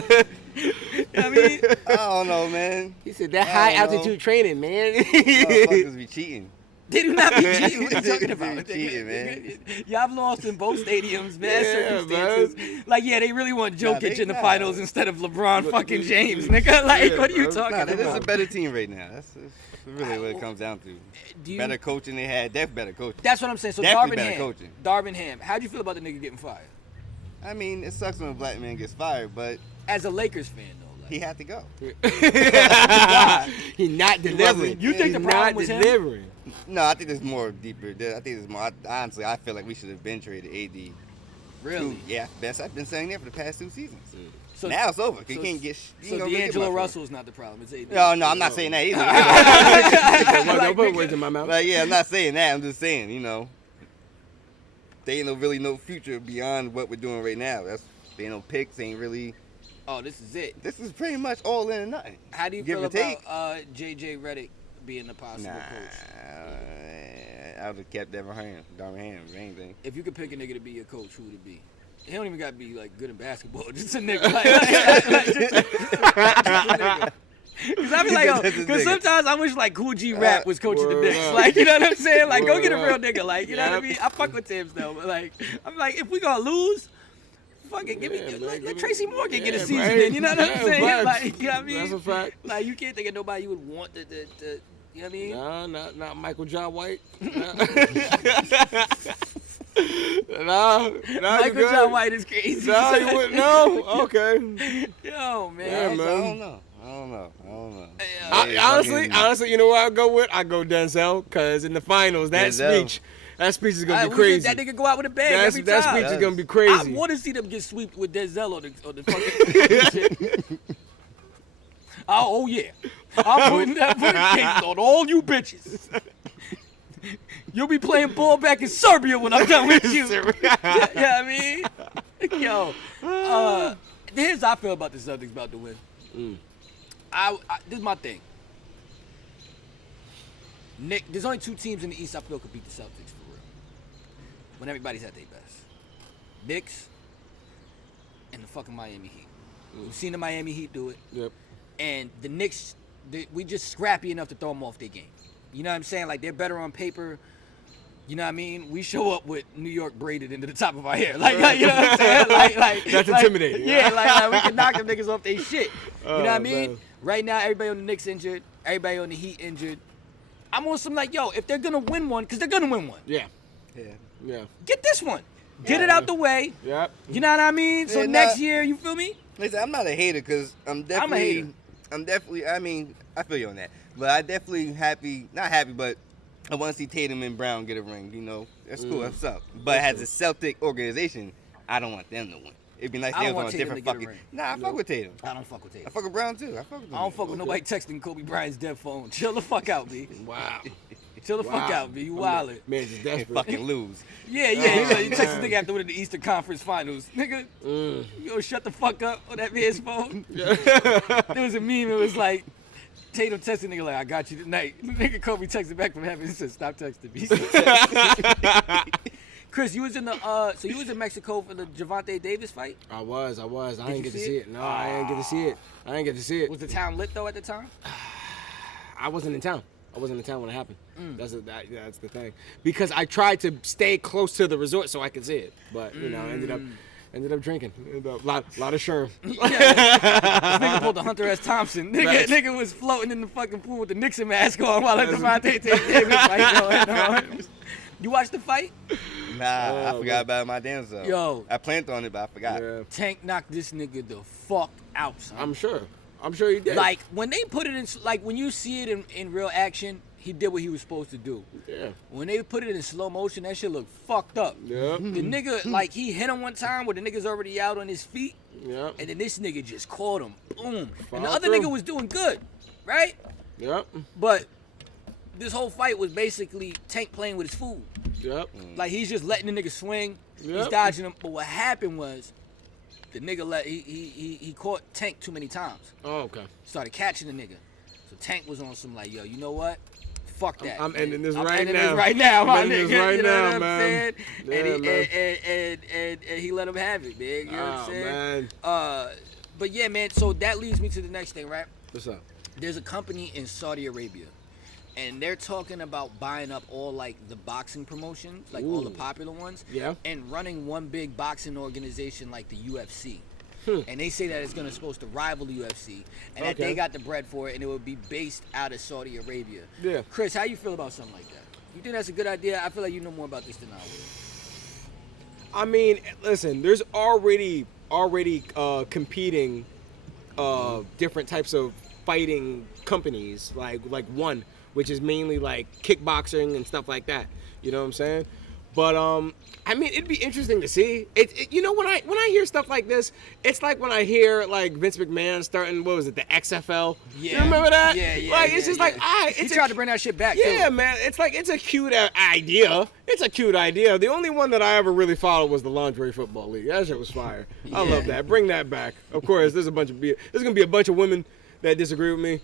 You know what I mean? I don't know, man. He said that I high don't know. altitude training, man. Motherfuckers be cheating. They do not be cheating. What are you talking They about? be cheating, man. Y'all have lost in both stadiums, man. Yeah, Circumstances. Like, yeah, they really want Jokic in the nah. finals instead of LeBron fucking James, nigga. Like, what are you talking Nah, about? this is a better team right now. That's really what it comes down to. Do you- Better coaching they had. Def better coaching. That's what I'm saying. So Definitely Darvin better Ham. coaching. Darvin Ham. How'd you feel about the nigga getting fired? I mean, it sucks when a black man gets fired, but As a Lakers fan, though. Like, he had to go. He not delivering. You think the He's problem not was him? delivering. No, I think there's more deeper. I think there's more. Honestly, I feel like we should have been traded AD. Really? Yeah, best I've been saying that for the past 2 seasons. So, Now it's over. You so- can't get. So D'Angelo Russell's not the problem. It's AD. No, I'm not saying that either. Don't put words in my mouth. But yeah, I'm not saying that. I'm just saying, they ain't really no future beyond what we're doing right now. They ain't no picks. Ain't really. Oh, this is it. This is pretty much all in and nothing. How do you Give feel or take. about JJ Redick being the possible Nah, coach? I would have kept Darvin Ham, if anything. If you could pick a nigga to be your coach, who would it be? He don't even gotta be like good in basketball. Just a nigga. Just a nigga. Cause I be like, yo, Just a cause nigga. sometimes I wish like Cool G Rap was coaching the Word Knicks. up. Like, you know what I'm saying? Like, go get a Word real up. nigga. Like, you know what I Yep. mean? I fuck with Tibbs though, but like, I'm like, if we gonna lose, fucking give me, Yeah, man, let give me- Tracy Morgan get a yeah, season right. in. You know what I'm Yeah, saying? facts. Like, you know what I mean? That's a fact. Like, you can't think of nobody you would want to you know what I mean? Nah, not Michael John White. Nah, Michael you John White is crazy. Nah, you wouldn't know. Okay. Yo, man. Yeah, I man. don't know. Yeah. Yeah, Honestly, fucking- you know what I go with? I go Denzel, cause in the finals, that Denzel. speech is gonna be We crazy. That nigga go out with a bag That every time. speech is gonna be I crazy. want to see them get swept with Denzel on the fucking shit. Oh yeah, I'm putting case on all you bitches. You'll be playing ball back in Serbia when I'm done with you. Yeah, I mean, yo, here's how I feel about the Celtics about to win. This is my thing. Nick, there's only two teams in the East I feel could beat the Celtics for real. When everybody's at their best. Knicks and the fucking Miami Heat. We've seen the Miami Heat do it. Yep. And the Knicks, we just scrappy enough to throw them off their game. You know what I'm saying? Like, they're better on paper. You know what I mean? We show up with New York braided into the top of our hair. Like you know what I'm saying? Like That's intimidating. Yeah, like we can knock them niggas off their shit. You know what I Oh, mean? man. Right now, everybody on the Knicks injured. Everybody on the Heat injured. I'm on some like, yo, if they're going to win one, because they're going to win one, Yeah. Yeah. get this one. Get it out the way. Yep. You know what I mean? So Yeah, next nah. year, you feel me? Listen, I'm not a hater because I'm I'm a hater. definitely. I mean, I feel you on that, but I definitely not happy, but I want to see Tatum and Brown get a ring. You know, that's cool. That's up. But as a Celtic organization, I don't want them to win. It'd be nice I they don't was want on a Tatum different to get a fucking. ring. Nah, I fuck with Tatum. I don't fuck with Tatum. I fuck with Brown too. I fuck with them. I don't fuck with nobody texting Kobe Bryant's dead phone. Chill the fuck out, B. Wow. Chill the fuck out, B. You wildin'. Man, just They desperate. fucking lose. Yeah, you text this nigga after winning the Eastern Conference Finals. Nigga, you gonna shut the fuck up on that man's phone? There was a meme, it was like, Tatum texting nigga like, I got you tonight. Nigga Kobe texted back from heaven and said, stop texting me. Chris, you was in the so you was in Mexico for the Javante Davis fight? I was. I you didn't get to see see it? it. No, I didn't get to see it. I didn't get to see it. Was the town lit though at the time? I wasn't in town. I wasn't in town when it happened. That's the thing. Because I tried to stay close to the resort so I could see it, but you know, ended up drinking. A lot of Sherm. This nigga pulled the Hunter S. Thompson. Facts. Nigga was floating in the fucking pool with the Nixon mask on while the Javante Davis fight going on. You watched the fight? Nah, I Oh, forgot man. about my damn self. Yo. I planned on it, but I forgot. Yeah, Tank knocked this nigga the fuck out, son. I'm sure he did. Like, when they put it in, like, when you see it in real action, he did what he was supposed to do. yeah, When they put it in slow motion, that shit looked fucked up. yeah, The nigga, like, he hit him one time where the nigga's already out on his feet, yeah, and then this nigga just caught him. Boom. And the Followed other through. nigga was doing good, right? yep, But this whole fight was basically Tank playing with his food. yep. Like, he's just letting the nigga swing. He's Yep. dodging him. But what happened was, the nigga he caught Tank too many times. Oh, okay. Started catching the nigga. So Tank was on some like, yo, you know what? Fuck that. I'm man. ending this I'm right ending now. This right now, my I'm ending nigga. this right You know now, what I'm man. saying? Yeah, And he let him have it, man. You know what I'm Oh saying? man, But yeah, man. So that leads me to the next thing, right? what's up? There's a company in Saudi Arabia, and they're talking about buying up all like the boxing promotions, like all the Ooh. popular ones, Yeah. and running one big boxing organization like the UFC. And they say that it's supposed to rival the UFC, and that Okay. they got the bread for it, and it would be based out of Saudi Arabia. Yeah. Chris, how you feel about something like that? You think that's a good idea? I feel like you know more about this than I would. I mean, listen, there's already competing different types of fighting companies, like one, which is mainly like kickboxing and stuff like that. You know what I'm saying? But I mean, it'd be interesting to see. You know, when I hear stuff like this, it's like when I hear like Vince McMahon starting, what was it, the XFL? You remember that? Yeah. Like it's just like, He tried to bring that shit back. yeah, too. man. It's like, it's a cute idea. It's a cute idea. The only one that I ever really followed was the Lingerie Football League. That shit was fire. I love that. Bring that back. Of course, there's gonna be a bunch of women that disagree with me.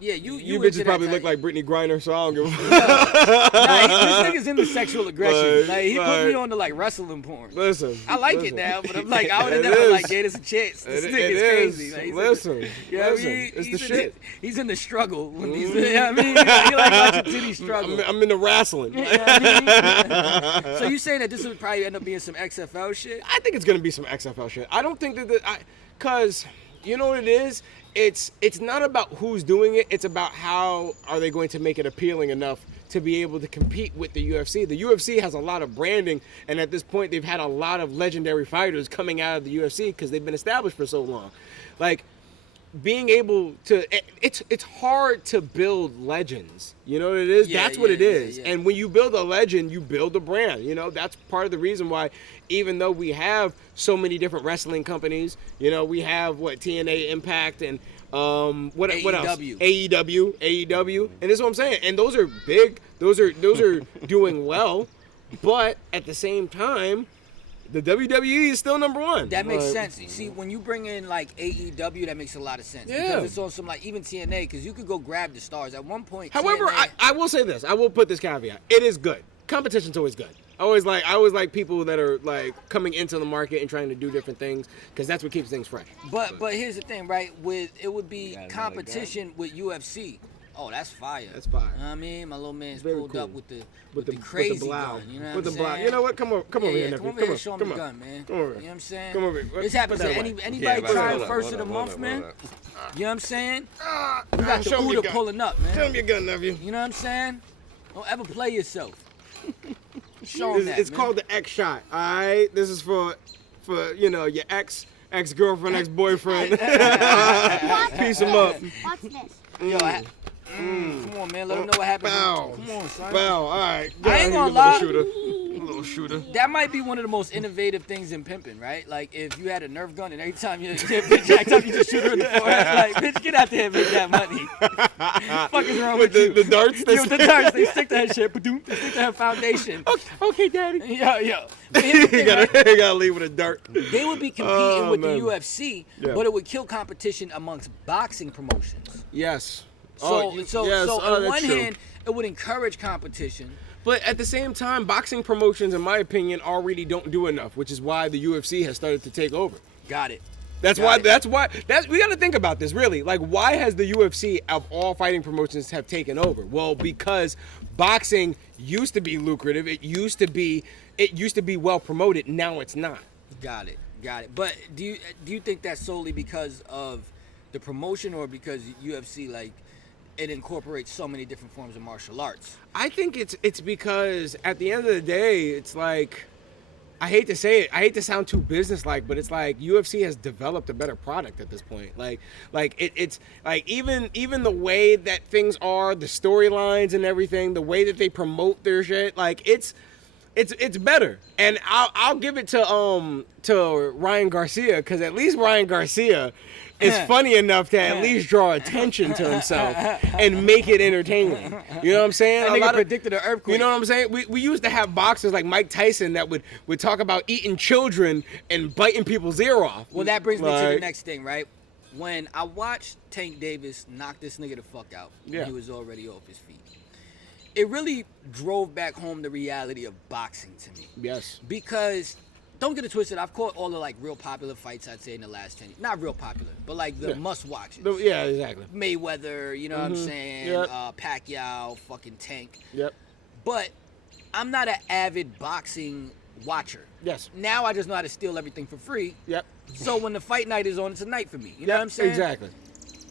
Yeah, you You into bitches that probably type. look like Brittany Griner, so I don't give a fuck. Nah, this nigga's into sexual aggression. Like he put me Like- on to like wrestling porn. Listen. I like listen. it now, but I'm like, I would have It never is. like gave this a chance. This It nigga's is. crazy. Like, he's Listen, into, you know what I listen, mean? it's the He's shit. He's in the struggle when he's, you know what I mean? He like watching titties struggle. I'm into wrestling. You know what I mean? So you saying that this would probably end up being some XFL shit? I think it's gonna be some XFL shit. I don't think cause you know what it is? It's not about who's doing it. It's about how are they going to make it appealing enough to be able to compete with the UFC. The UFC has a lot of branding, and at this point, they've had a lot of legendary fighters coming out of the UFC because they've been established for so long. Like, being able to, it's hard to build legends. You know what it is? Yeah, That's what yeah, it is. yeah, yeah. And when you build a legend, you build a brand. You know, that's part of the reason why, even though we have so many different wrestling companies, you know, we have TNA, Impact, and what else? AEW, and this is what I'm saying. And those are big. Those are doing well, but at the same time, the WWE is still number one. That makes Like, sense. You see, when you bring in like AEW, that makes a lot of sense. Yeah. Because it's on some like even TNA, because you could go grab the stars. At one point, However, TNA, I will say this. I will put this caveat. It is good. Competition's always good. I always like people that are like coming into the market and trying to do different things because that's what keeps things fresh. But here's the thing, right? With it would be got another competition with UFC. Oh, that's fire. That's fire. You know what I mean? My little man's Very pulled cool. up with the crazy gun. You know what with the I'm blow. saying? You know what? Come over Yeah, here, yeah, nephew. come over here and show come him the on. gun, man. Come over You know here. what I'm saying? Come over here. This happens Put to that away. anybody but trying hold up, first hold of the up, month, hold up, man. hold up. You know what I'm saying? You You got the show me your Uda gun. pulling up, Show man. me your gun, nephew. You know what I'm saying? Don't ever play yourself. Show him that, It's man. called the X shot. All right. This is for you know your ex-girlfriend, ex-boyfriend. Piece them up. Watch this. Yo, come on, man. Let him know what happened. Bow. Come on, son. Well, all right. I ain't Go gonna ahead, lie. Little shooter. That might be one of the most innovative things in pimping, right? Like if you had a Nerf gun and every time you get bitch jacked up, you just shoot her in the forehead. Like, bitch, get out there and make that money. Fuck is wrong with you? The darts. Yo, the darts, they stick to that shit. Ba-doom, they stick to her foundation. Okay, daddy. Yo. But here's the You thing, right? gotta leave with a dart. They would be competing Oh, with man. the UFC, Yeah. but it would kill competition amongst boxing promotions. Yes. So, yes. on that's one true. hand, it would encourage competition. But at the same time, boxing promotions, in my opinion, already don't do enough, which is why the UFC has started to take over. Got it. That's Got why. it. We got to think about this really. Like, why has the UFC of all fighting promotions have taken over? Well, because boxing used to be lucrative. It used to be well promoted. Now it's not. Got it. But do you think that's solely because of the promotion or because UFC like it incorporates so many different forms of martial arts? I think it's because at the end of the day, it's like, I hate to say it, I hate to sound too business-like, but it's like UFC has developed a better product at this point. It's like even the way that things are, the storylines and everything, the way that they promote their shit, like it's better. And I'll give it to Ryan Garcia, because at least Ryan Garcia is funny enough to at least draw attention to himself and make it entertaining. You know what I'm saying? That nigga predicted an earthquake. You know what I'm saying? We used to have boxers like Mike Tyson that would talk about eating children and biting people's ear off. Well, that brings me to the Like, next thing, right? When I watched Tank Davis knock this nigga the fuck out, Yeah. when he was already off his feet, it really drove back home the reality of boxing to me. Yes. Because don't get it twisted, I've caught all the like real popular fights, I'd say, in the last 10 years. Not real popular, but like the Yeah. must watches. Yeah, exactly. Mayweather, you know what I'm saying? Yep. Pacquiao, fucking Tank. Yep. But I'm not an avid boxing watcher. Yes. Now I just know how to steal everything for free. Yep. So when the fight night is on, it's a night for me. You know what I'm saying? Exactly.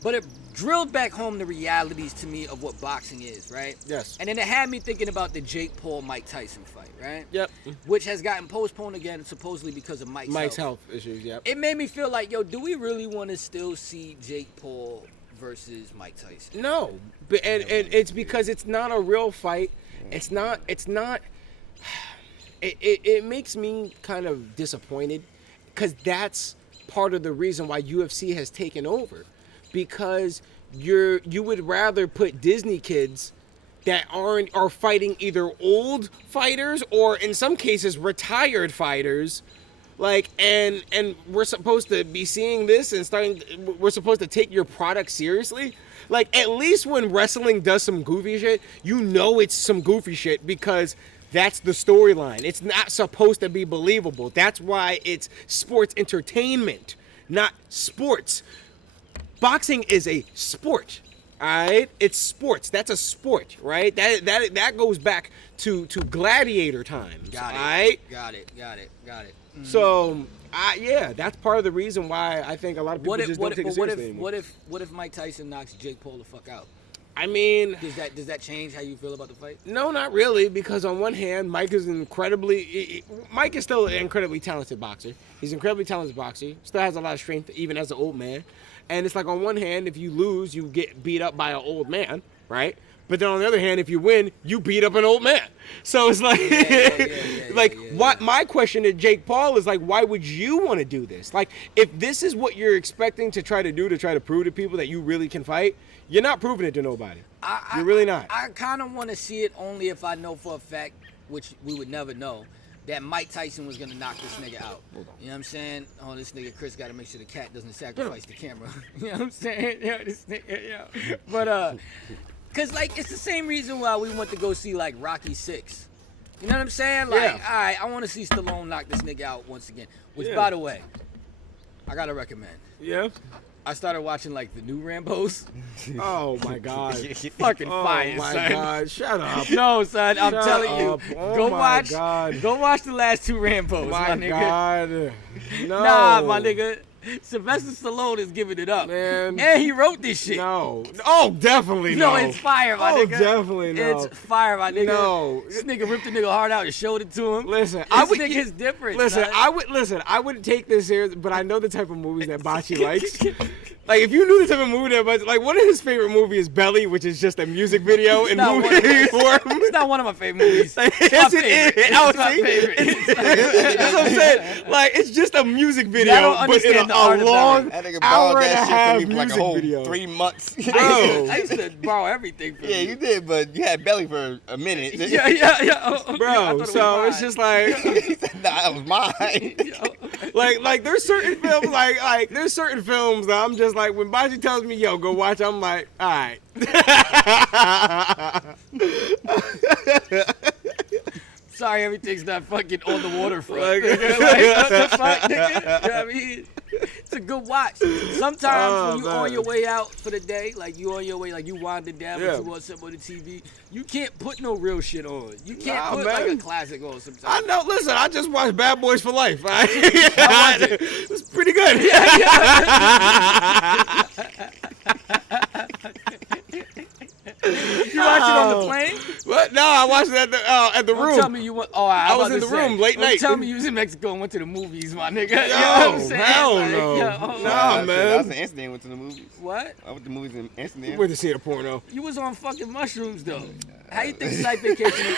But it drilled back home the realities to me of what boxing is, right? Yes. And then it had me thinking about the Jake Paul-Mike Tyson fight, right? Yep. Which has gotten postponed again, supposedly because of Mike's health issues. Yep. It made me feel like, yo, do we really want to still see Jake Paul versus Mike Tyson? No, but and it's because it's not a real fight. It's not. It makes me kind of disappointed because that's part of the reason why UFC has taken over, because you would rather put Disney kids that are fighting either old fighters or in some cases retired fighters Like, and we're supposed to be seeing this and we're supposed to take your product seriously. Like, at least when wrestling does some goofy shit, you know it's some goofy shit because that's the storyline. It's not supposed to be believable. That's why it's sports entertainment, not sports. Boxing is a sport, all right? It's sports. That's a sport, right? That goes back to gladiator times, Got it. all right? Got it. Mm-hmm. So, yeah, that's part of the reason why I think a lot of people just don't take it seriously anymore. What if Mike Tyson knocks Jake Paul the fuck out? I mean, Does that change how you feel about the fight? no, not really, because on one hand, Mike is still an incredibly talented boxer. He's an incredibly talented boxer. Still has a lot of strength, even as an old man. And it's like, on one hand, if you lose, you get beat up by an old man, right? But then on the other hand, if you win, you beat up an old man. So it's like, what? My question to Jake Paul is like, why would you want to do this? Like, if this is what you're expecting to try to do to try to prove to people that you really can fight, you're not proving it to nobody. You're really not. I kind of want to see it only if I know for a fact, which we would never know, that Mike Tyson was going to knock this nigga out. You know what I'm saying? Oh, this nigga Chris got to make sure the cat doesn't sacrifice the camera. You know what I'm saying? Yo, this nigga, yo. But, because, like, it's the same reason why we went to go see, like, Rocky 6. You know what I'm saying? Like, Yeah. all right, I want to see Stallone knock this nigga out once again. Which, Yeah. by the way, I got to recommend. Yeah. I started watching, like, the new Rambos. Oh my God. Fucking Oh fire, my son. God. Shut up. No, son, I'm Shut telling you. up. Oh Go my watch. God. Go watch the last two Rambos, My my nigga. God. No. Nah, my nigga. Sylvester Stallone is giving it up. Man. And he wrote this shit. No. Oh, definitely no. No, it's fire, my Oh, nigga. definitely no. It's fire, my nigga. No. This nigga ripped the nigga heart out and showed it to him. Listen, This nigga's different. Listen, son. I wouldn't take this serious, but I know the type of movies that Bocce likes. Like, if you knew the type of movie that Bocce, like, one of his favorite movies is Belly, which is just a music video in not movie one of form. It's not one of my favorite movies. It's Yes, my it favorite. is. It's Oh, my see? favorite. That's what I'm saying. Like, it's just a music video, Y'all don't but in understand the a art of long That nigga hour borrowed and a that half shit from me for like a music whole video. 3 months. Bro. I used to borrow everything from Yeah, you. you did, but you had belly for a minute. Yeah. Oh, I Bro, thought it was so it's mine. just like, He said, nah, that was mine. like there's certain films, like there's certain films that I'm just like, when Bocce tells me, yo, go watch, I'm like, all right. Sorry, everything's not fucking on the waterfront. Like- Nigga. Like, what the fuck, nigga? You know what I mean? It's a good watch. Sometimes Oh, when you man. on your way out for the day, like you on your way, like you winding down, Yeah. but you want something on the TV, you can't put no real shit on. You can't Nah, put like a man. classic on sometimes. I know. Listen, I just watched Bad Boys for Life. It's pretty good. You watch it on the plane? What? No, I watched it at the Don't room. tell me you went. Oh, I was in the room late Don't night. tell me you was in Mexico and went to the movies, my nigga. You know Yo, what I'm saying? hell Like, no. yo, Nah, I man. was in Amsterdam, went to the movies. What? I went to the movies in Amsterdam. Went to see a porno. You was on fucking mushrooms though. How you think Site Vacation is?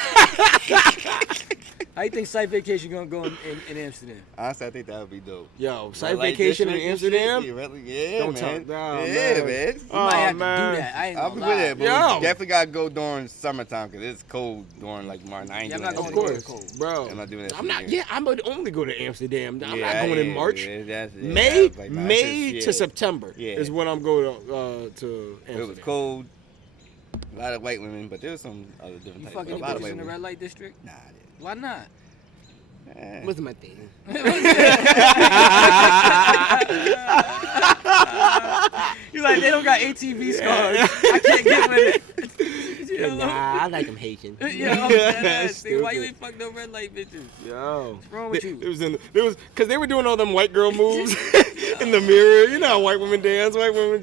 How you think Site Vacation gonna go in Amsterdam? Honestly, I think that would be dope. Yo, site Red Light vacation in District and shit? Amsterdam. Yeah, Don't man. talk- nah, yeah, man. man. You Oh, might have man. to do that. I ain't I'll gonna be with lie. it, but Yo. we definitely gotta go during summertime because it's cold during like March. I ain't Yeah, I'm doing not that gonna Of shit. go course, cold. bro. I'm not doing that I'm shit not. here. Yeah, I would only go to Amsterdam. I'm Yeah, not going in yeah, March. yeah, that's- yeah, May, that's like my May sis, to yeah. September Yeah. is when I'm going to It was Amsterdam. cold. A lot of white women, but there was some other different You types. fucking A the lot of bitches white in the women. red light district? Nah, I didn't. Why not? Eh. What's my thing? You like they don't got ATV scars. I can't get with it. You know? Nah, I like them Haitian. Yeah, I'm dead ass. Nigga, why you Stupid. ain't fuck no red light bitches? Yo, What's wrong with you? It was because they were doing all them white girl moves in the mirror. You know how white women dance. White women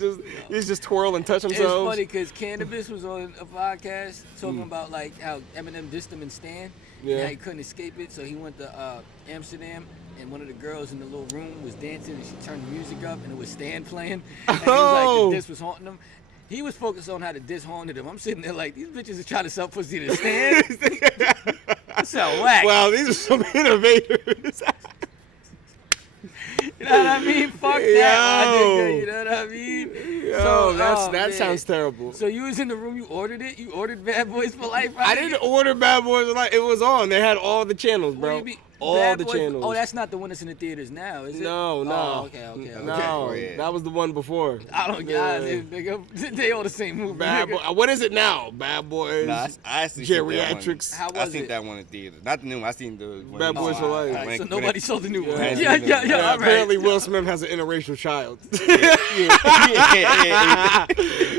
just twirl and touch It's themselves. funny because Cannabis was on a podcast talking about like how Eminem dissed him in Stan. Yeah. And how he couldn't escape it, so he went to Amsterdam, and one of the girls in the little room was dancing, and she turned the music up, and it was Stan playing. And he was Oh. like, the diss was haunting him. He was focused on how the diss haunted him. I'm sitting there like, these bitches are trying to sell pussy to Stan. That's so whack. Wow, these are some innovators. You know what I mean? Fuck that, my Yo. nigga. You know what I mean? Yo, that man. sounds terrible. So you was in the room, you ordered it? You ordered Bad Boys for Life? I didn't order Bad Boys. Like, it was on. They had all the channels, What do bro. you mean? All Bad the Boys- channels. Oh, that's not the one that's in the theaters now, is it? No. Oh, okay. No, yeah. that was the one before. I don't Yeah. get nigga. They all the same movie. Bad nigga. Boy. What is it now? Bad Boys. Nah, I actually seen that one. Geriatrics. How I was seen it? that one in theaters. Not the new one. I seen the one. Bad Boys for Life. All right, so When- nobody saw the new one. Yeah. Yeah, yeah. Yeah, All right. apparently Will Smith has an interracial child.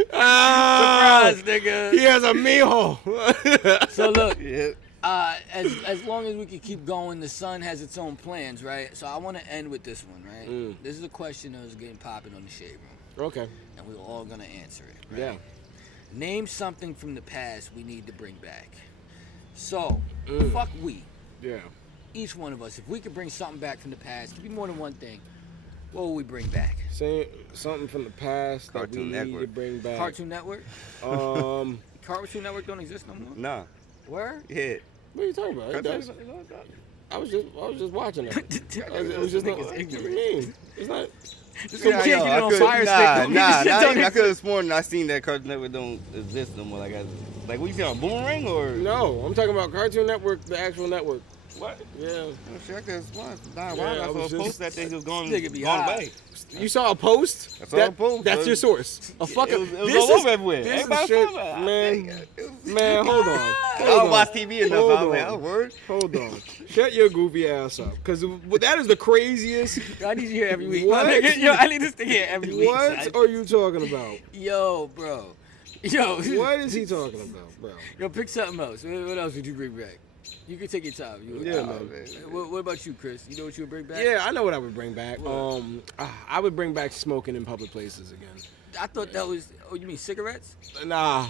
Surprise, nigga. He has a mijo. So look, Yeah. as long as we can keep going, the sun has its own plans, right? So I want to end with this one, right? Mm. This is a question that was getting popping on the Shade Room, Okay. and we were all gonna answer it. Right? Yeah. Name something from the past we need to bring back. So, fuck we. Yeah. Each one of us, if we could bring something back from the past, it could be more than one thing. What would we bring back? Say something from the past that we Cartoon need to Network. bring back. Cartoon Network? Um, Cartoon Network don't exist no more. Nah. Where? Yeah. what are you talking about? It does. I was just watching it. It was just Nigga's not. What do ignorant. you mean? It's not. This one can't get it on fire stick. Nah, Don't get the shit I done. could have sworn I seen that Cartoon Network don't exist no more. Like what you saying, Boomerang or? No, I'm talking about Cartoon Network, the actual network. What? Yeah. Oh, shit, I could have sworn. Nah, Yeah, why I I saw a was just- post that day he was going Nigga be gone high. away. You saw a post? I saw a post, That's bro. your source. A fucking. It was this all is, over everywhere. This is Everybody shit, saw that. man. Hold on. I Hold don't on. watch TV enough. Hold I was like, on. oh, word. Hold on. Shut your goofy ass up. Because that is the craziest. I need you here every week. What? My nigga. Yo, I need this thing here every week. What son. are you talking about? Yo, bro. Yo. What is he talking about, bro? Yo, pick something else. What else would you bring back? You can take your time. Yeah, Oh, man. What about you, Chris? You know what you would bring back? Yeah, I know what I would bring back. What? I would bring back smoking in public places again. I thought that was. Oh, you mean cigarettes? Nah.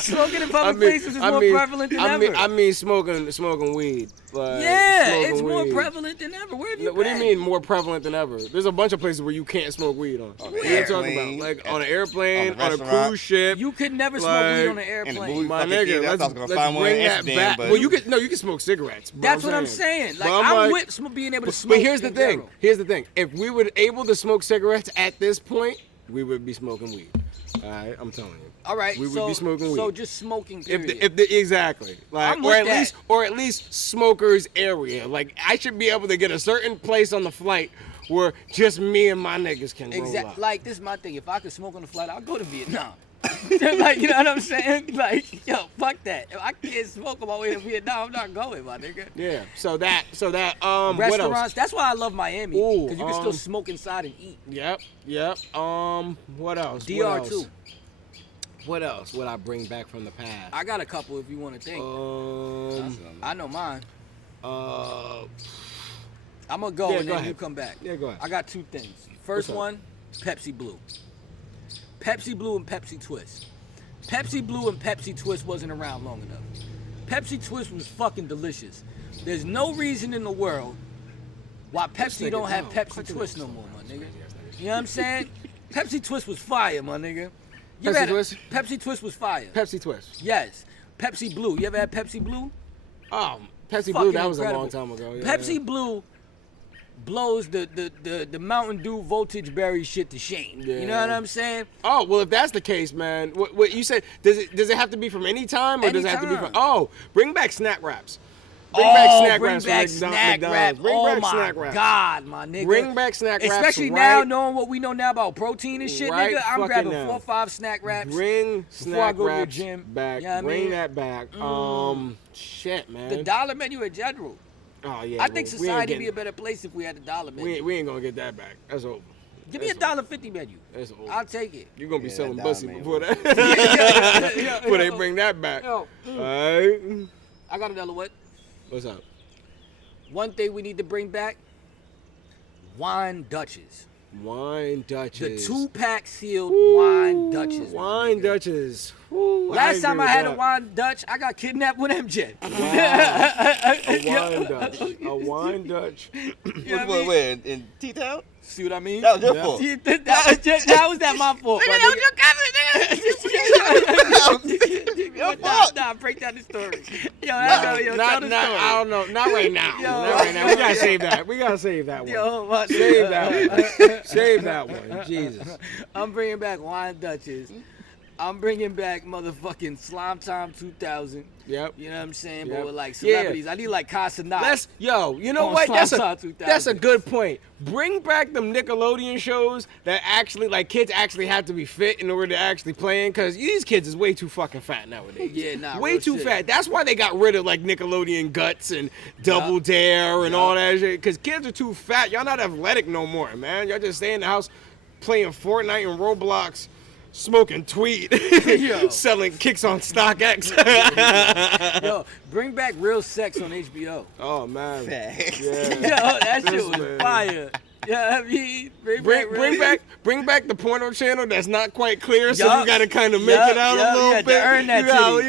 Smoking in public places is more prevalent than ever. I mean smoking weed. Like, yeah, smoking it's more weed. prevalent than ever. Where have you What do you been? mean more prevalent than ever? There's a bunch of places where you can't smoke weed on. What are you talking about? airplane, Like on an airplane, on a on a restaurant. cruise ship. You could never smoke Like, weed on an in the airplane. movie. My fucking nigga, theater, I let's thought I was gonna let's find one in bring that Amsterdam, back. but- Well, you can smoke cigarettes. But That's what I'm saying. Like, But I'm with being able to smoke. But here's the in thing. general. Here's the thing. If we were able to smoke cigarettes at this point, we would be smoking weed. All right, I'm telling you. All right, We would so, be smoking So weed. just smoking. If Period. exactly, like, I'm or with at that. least smokers area. Like, I should be able to get a certain place on the flight where just me and my niggas can roll up. Like, this is my thing. If I could smoke on the flight, I'll go to Vietnam. Like, you know what I'm saying? Like, yo, fuck that. If I can't smoke on my way to Vietnam, I'm not going, my nigga. Yeah. So that what else? Restaurants. That's why I love Miami. Ooh, Because you can still smoke inside and eat. Yep. What else? DR What else? too. What else would I bring back from the past? I got a couple if you want to think. I know mine. I'm going to go Yeah, and go then you ahead. come back. Yeah, go ahead. I got two things. First What's up? one, Pepsi Blue. Pepsi Blue and Pepsi Twist. Pepsi Blue and Pepsi Twist wasn't around long enough. Pepsi Twist was fucking delicious. There's no reason in the world why Pepsi don't have Pepsi Twist no more, my nigga. You know what I'm saying? Pepsi Twist was fire, my nigga. You Pepsi ever had Twist? Pepsi Twist was fire. Pepsi Twist. Yes. Pepsi Blue. You ever had Pepsi Blue? Oh, Pepsi Blue. Fucking That was incredible. a long time ago. Yeah, Pepsi Blue blows the Mountain Dew voltage berry shit to shame. You know Yeah. what I'm saying? Oh well, if that's the case, man, what you said? Does it have to be from any time, or does it have to be from? Anytime. Oh, bring back snack wraps. Bring snack bring wraps back from snack McDonald's. wraps. Bring Oh back my snack wraps. God, my nigga. Bring back snack wraps. Especially right, now, knowing what we know now about protein and shit, right nigga. I'm fucking grabbing now. 4 or 5 snack wraps. Bring before I snack go to the wraps gym. back. You know what I Bring mean? that back. Shit, man. The dollar menu in general. Oh yeah. I think well, society would be a better place if we had the dollar menu. we ain't gonna get that back. That's over. Give me a $1.50 menu. That's over. I'll take it. You're gonna be Yeah, selling that pussy dollar before menu. that. Before they bring that back. Yo, Alright. I got another what? What's up? One thing we need to bring back: wine Dutches. Wine The Dutches. 2-pack sealed wine Dutches. my Wine nigga. Dutches. Woo, Last time agree I had with a wine Dutch, I got kidnapped with MJ. that. A wine Dutch. A wine Dutch. You know what I mean? Where in T-Town? See what I mean? That was your Yeah. fault. See, that was that my fault. my nigga. Your fault. Nah, break down the story. Yo, Not, tell the story. I don't know. Not right now. Yo. Not right now. We gotta save that. We gotta save that one. Yo, my Save nigga. that one. Save that one. Jesus. I'm bringing back wine Dutches. I'm bringing back motherfucking Slime Time 2000. Yep. You know what I'm saying? Yep. But with like Yeah. celebrities, I need like Casanat. You know On what? Slime Time 2000. That's a good point. Bring back them Nickelodeon shows that actually, like, kids actually have to be fit in order to actually play in, because these kids is way too fucking fat nowadays. Yeah, nah, way real too shit. fat. That's why they got rid of, like, Nickelodeon Guts and Double Dare and all that shit, because kids are too fat. Y'all not athletic no more, man. Y'all just stay in the house playing Fortnite and Roblox, smoking tweed, Yo. selling kicks on StockX. Yo, bring back Real Sex on HBO. Oh, man. Facts. Yeah. Yo, that shit This was man. fire. Yeah, I mean, Bring Real- back the porno channel that's not quite clear, so Yup. you gotta kind of make Yup, it out yup, a little you had to bit. earn that you gotta titty.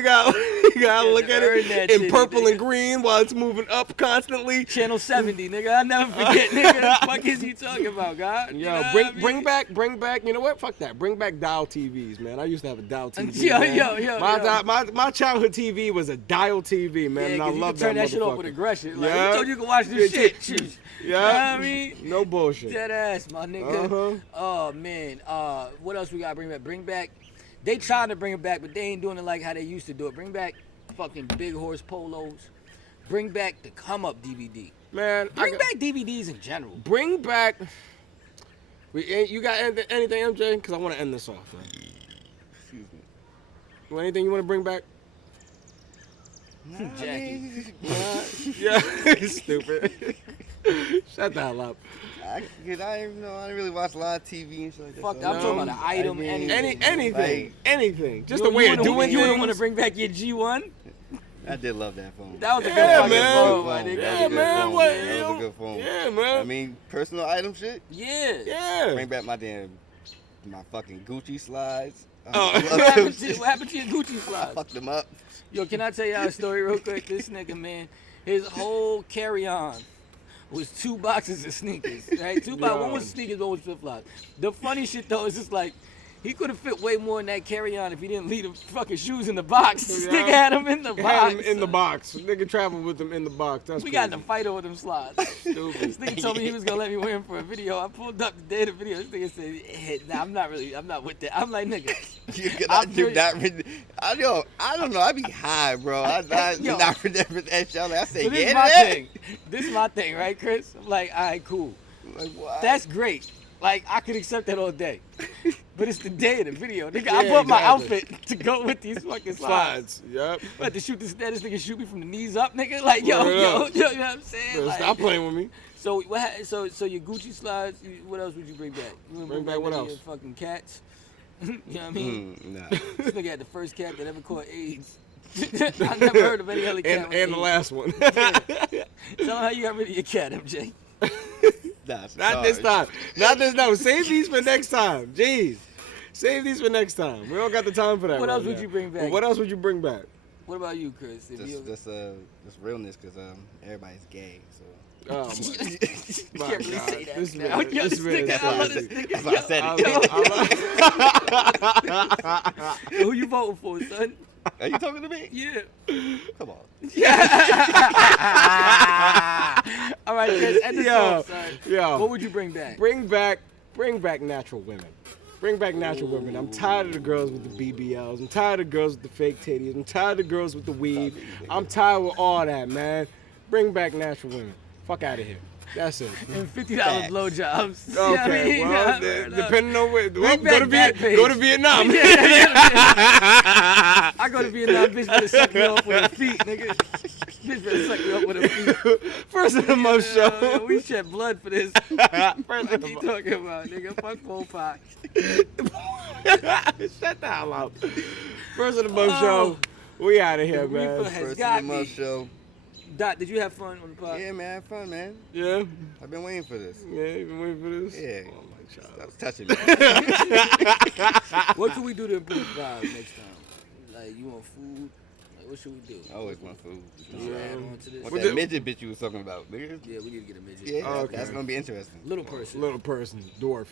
you gotta You look had at to earn it that in titty, purple nigga. and green while it's moving up constantly. Channel 70, nigga. I'll never forget, nigga. What the fuck is he talking about, God? You Yo, know bring what I mean? bring back. You know what? Fuck that. Bring back dial TVs, man. I used to have a dial TV. Yo, man. yo. My childhood TV was a dial TV, man, Yeah, and I 'cause you love can turn that shit off motherfucker. with aggression. Like, Yeah. who told you can watch this shit? Shoot. Yeah. You know what I mean? No bullshit. Dead ass, my nigga. Uh-huh. Oh, man. What else we gotta bring back? Bring back. They trying to bring it back, but they ain't doing it like how they used to do it. Bring back fucking Big Horse Polos. Bring back the Come Up DVD. Man, Bring back DVDs in general. Bring back. You got anything, MJ? Because I want to end this off, man. Excuse me. Anything you want to bring back? Jackie. Yeah, stupid. Shut the hell up. I didn't really watch a lot of TV and shit like that. Fuck, so I'm I talking mean, about an item, I mean, anything. Anything. Just the way of doing You things. don't want to bring back your G1? I did love that phone. That was a good Yeah, fucking man. phone, my nigga. Yeah, man. Phone. What? That was a good phone. Yeah, man. I mean, personal item shit. Yeah. Yeah. Bring back my fucking Gucci slides. Oh. What happened to your Gucci slides? Fucked them up. Yo, can I tell y'all a story real quick? This nigga, man, his whole carry-on was 2 boxes of sneakers, right? One was sneakers, one was flip-flops. The funny shit, though, is just like, he could have fit way more in that carry-on if he didn't leave the fucking shoes in the box. This nigga had them in the box. Had him in the box. Nigga traveled with them in the box. That's We crazy. got in a fight over them slides. Stupid. This nigga told me he was gonna let me wear him for a video. I pulled up the day of the video. This nigga said, nah, I'm not with that. I'm like, nigga. I don't know. I be high, bro. I Yo. not remember that shit. I say, So this yeah, is my that. thing. This is my thing, right, Chris? I'm like, all right, cool. Like, what? That's great. Like, I could accept that all day. But it's the day of the video. Nigga, Yeah, I bought my exactly. outfit to go with these fucking slides. Slides. Yep. I had to shoot this nigga shoot me from the knees up, nigga. Like, yo, Word you know up. what I'm saying? Bro, Like, stop playing with me. So so your Gucci slides, what else would you bring back? You wanna Bring back what any else? of your fucking cats? You know what I mean? Nah. This nigga had the first cat that ever caught AIDS. I never heard of any other cat with And the AIDS. last one. Tell me how you got rid of your cat, MJ. Nah, Not this time. Not this time. Save these for next time. Jeez. Save these for next time. We don't got the time for that. What right else would now. you bring back? But what else would you bring back? What about you, Chris? If you- Just realness, cause everybody's gay. So Oh, you my can't really God. say that. This now. man- Yo, this man nigga, is I love crazy. this nigga. that's why I said it. Yo, who you voting for, son? Are you talking to me? Yeah. Come on. All right, Chris, end this Yo, off, son. yo. What would you bring back? Bring back natural women. Bring back natural women. I'm tired of the girls with the BBLs. I'm tired of the girls with the fake titties. I'm tired of the girls with the weave. I'm tired with all that, man. Bring back natural women. Fuck out of here. That's it. And $50 blowjobs. You know what I Okay, mean? well, Yeah, fair enough. depending on where. Well, back Backpage. go to Vietnam. I go to Vietnam, bitch better suck me off with her feet, nigga. Bitch better suck me off with her feet. First of the month show. We shed blood for this. First What of the you month. talking about, nigga? Fuck Pol Pot. Shut the hell up. First of the month Oh. show. We out of here, The Reaper man. has First got of the month me. show. Dot, did you have fun on the pod? Yeah, man, have fun, man. Yeah. I've been waiting for this. Yeah, you been waiting for this? Yeah. Oh my God. Stop touching me. What can we do to improve the vibe next time? Like, you want food? Like, what should we do? I always want food. Should we add on to this? What What that the- midget bitch you was talking about, nigga? Yeah, we need to get a midget. Yeah, Oh, okay. that's gonna be interesting. Little person. Little person, dwarf.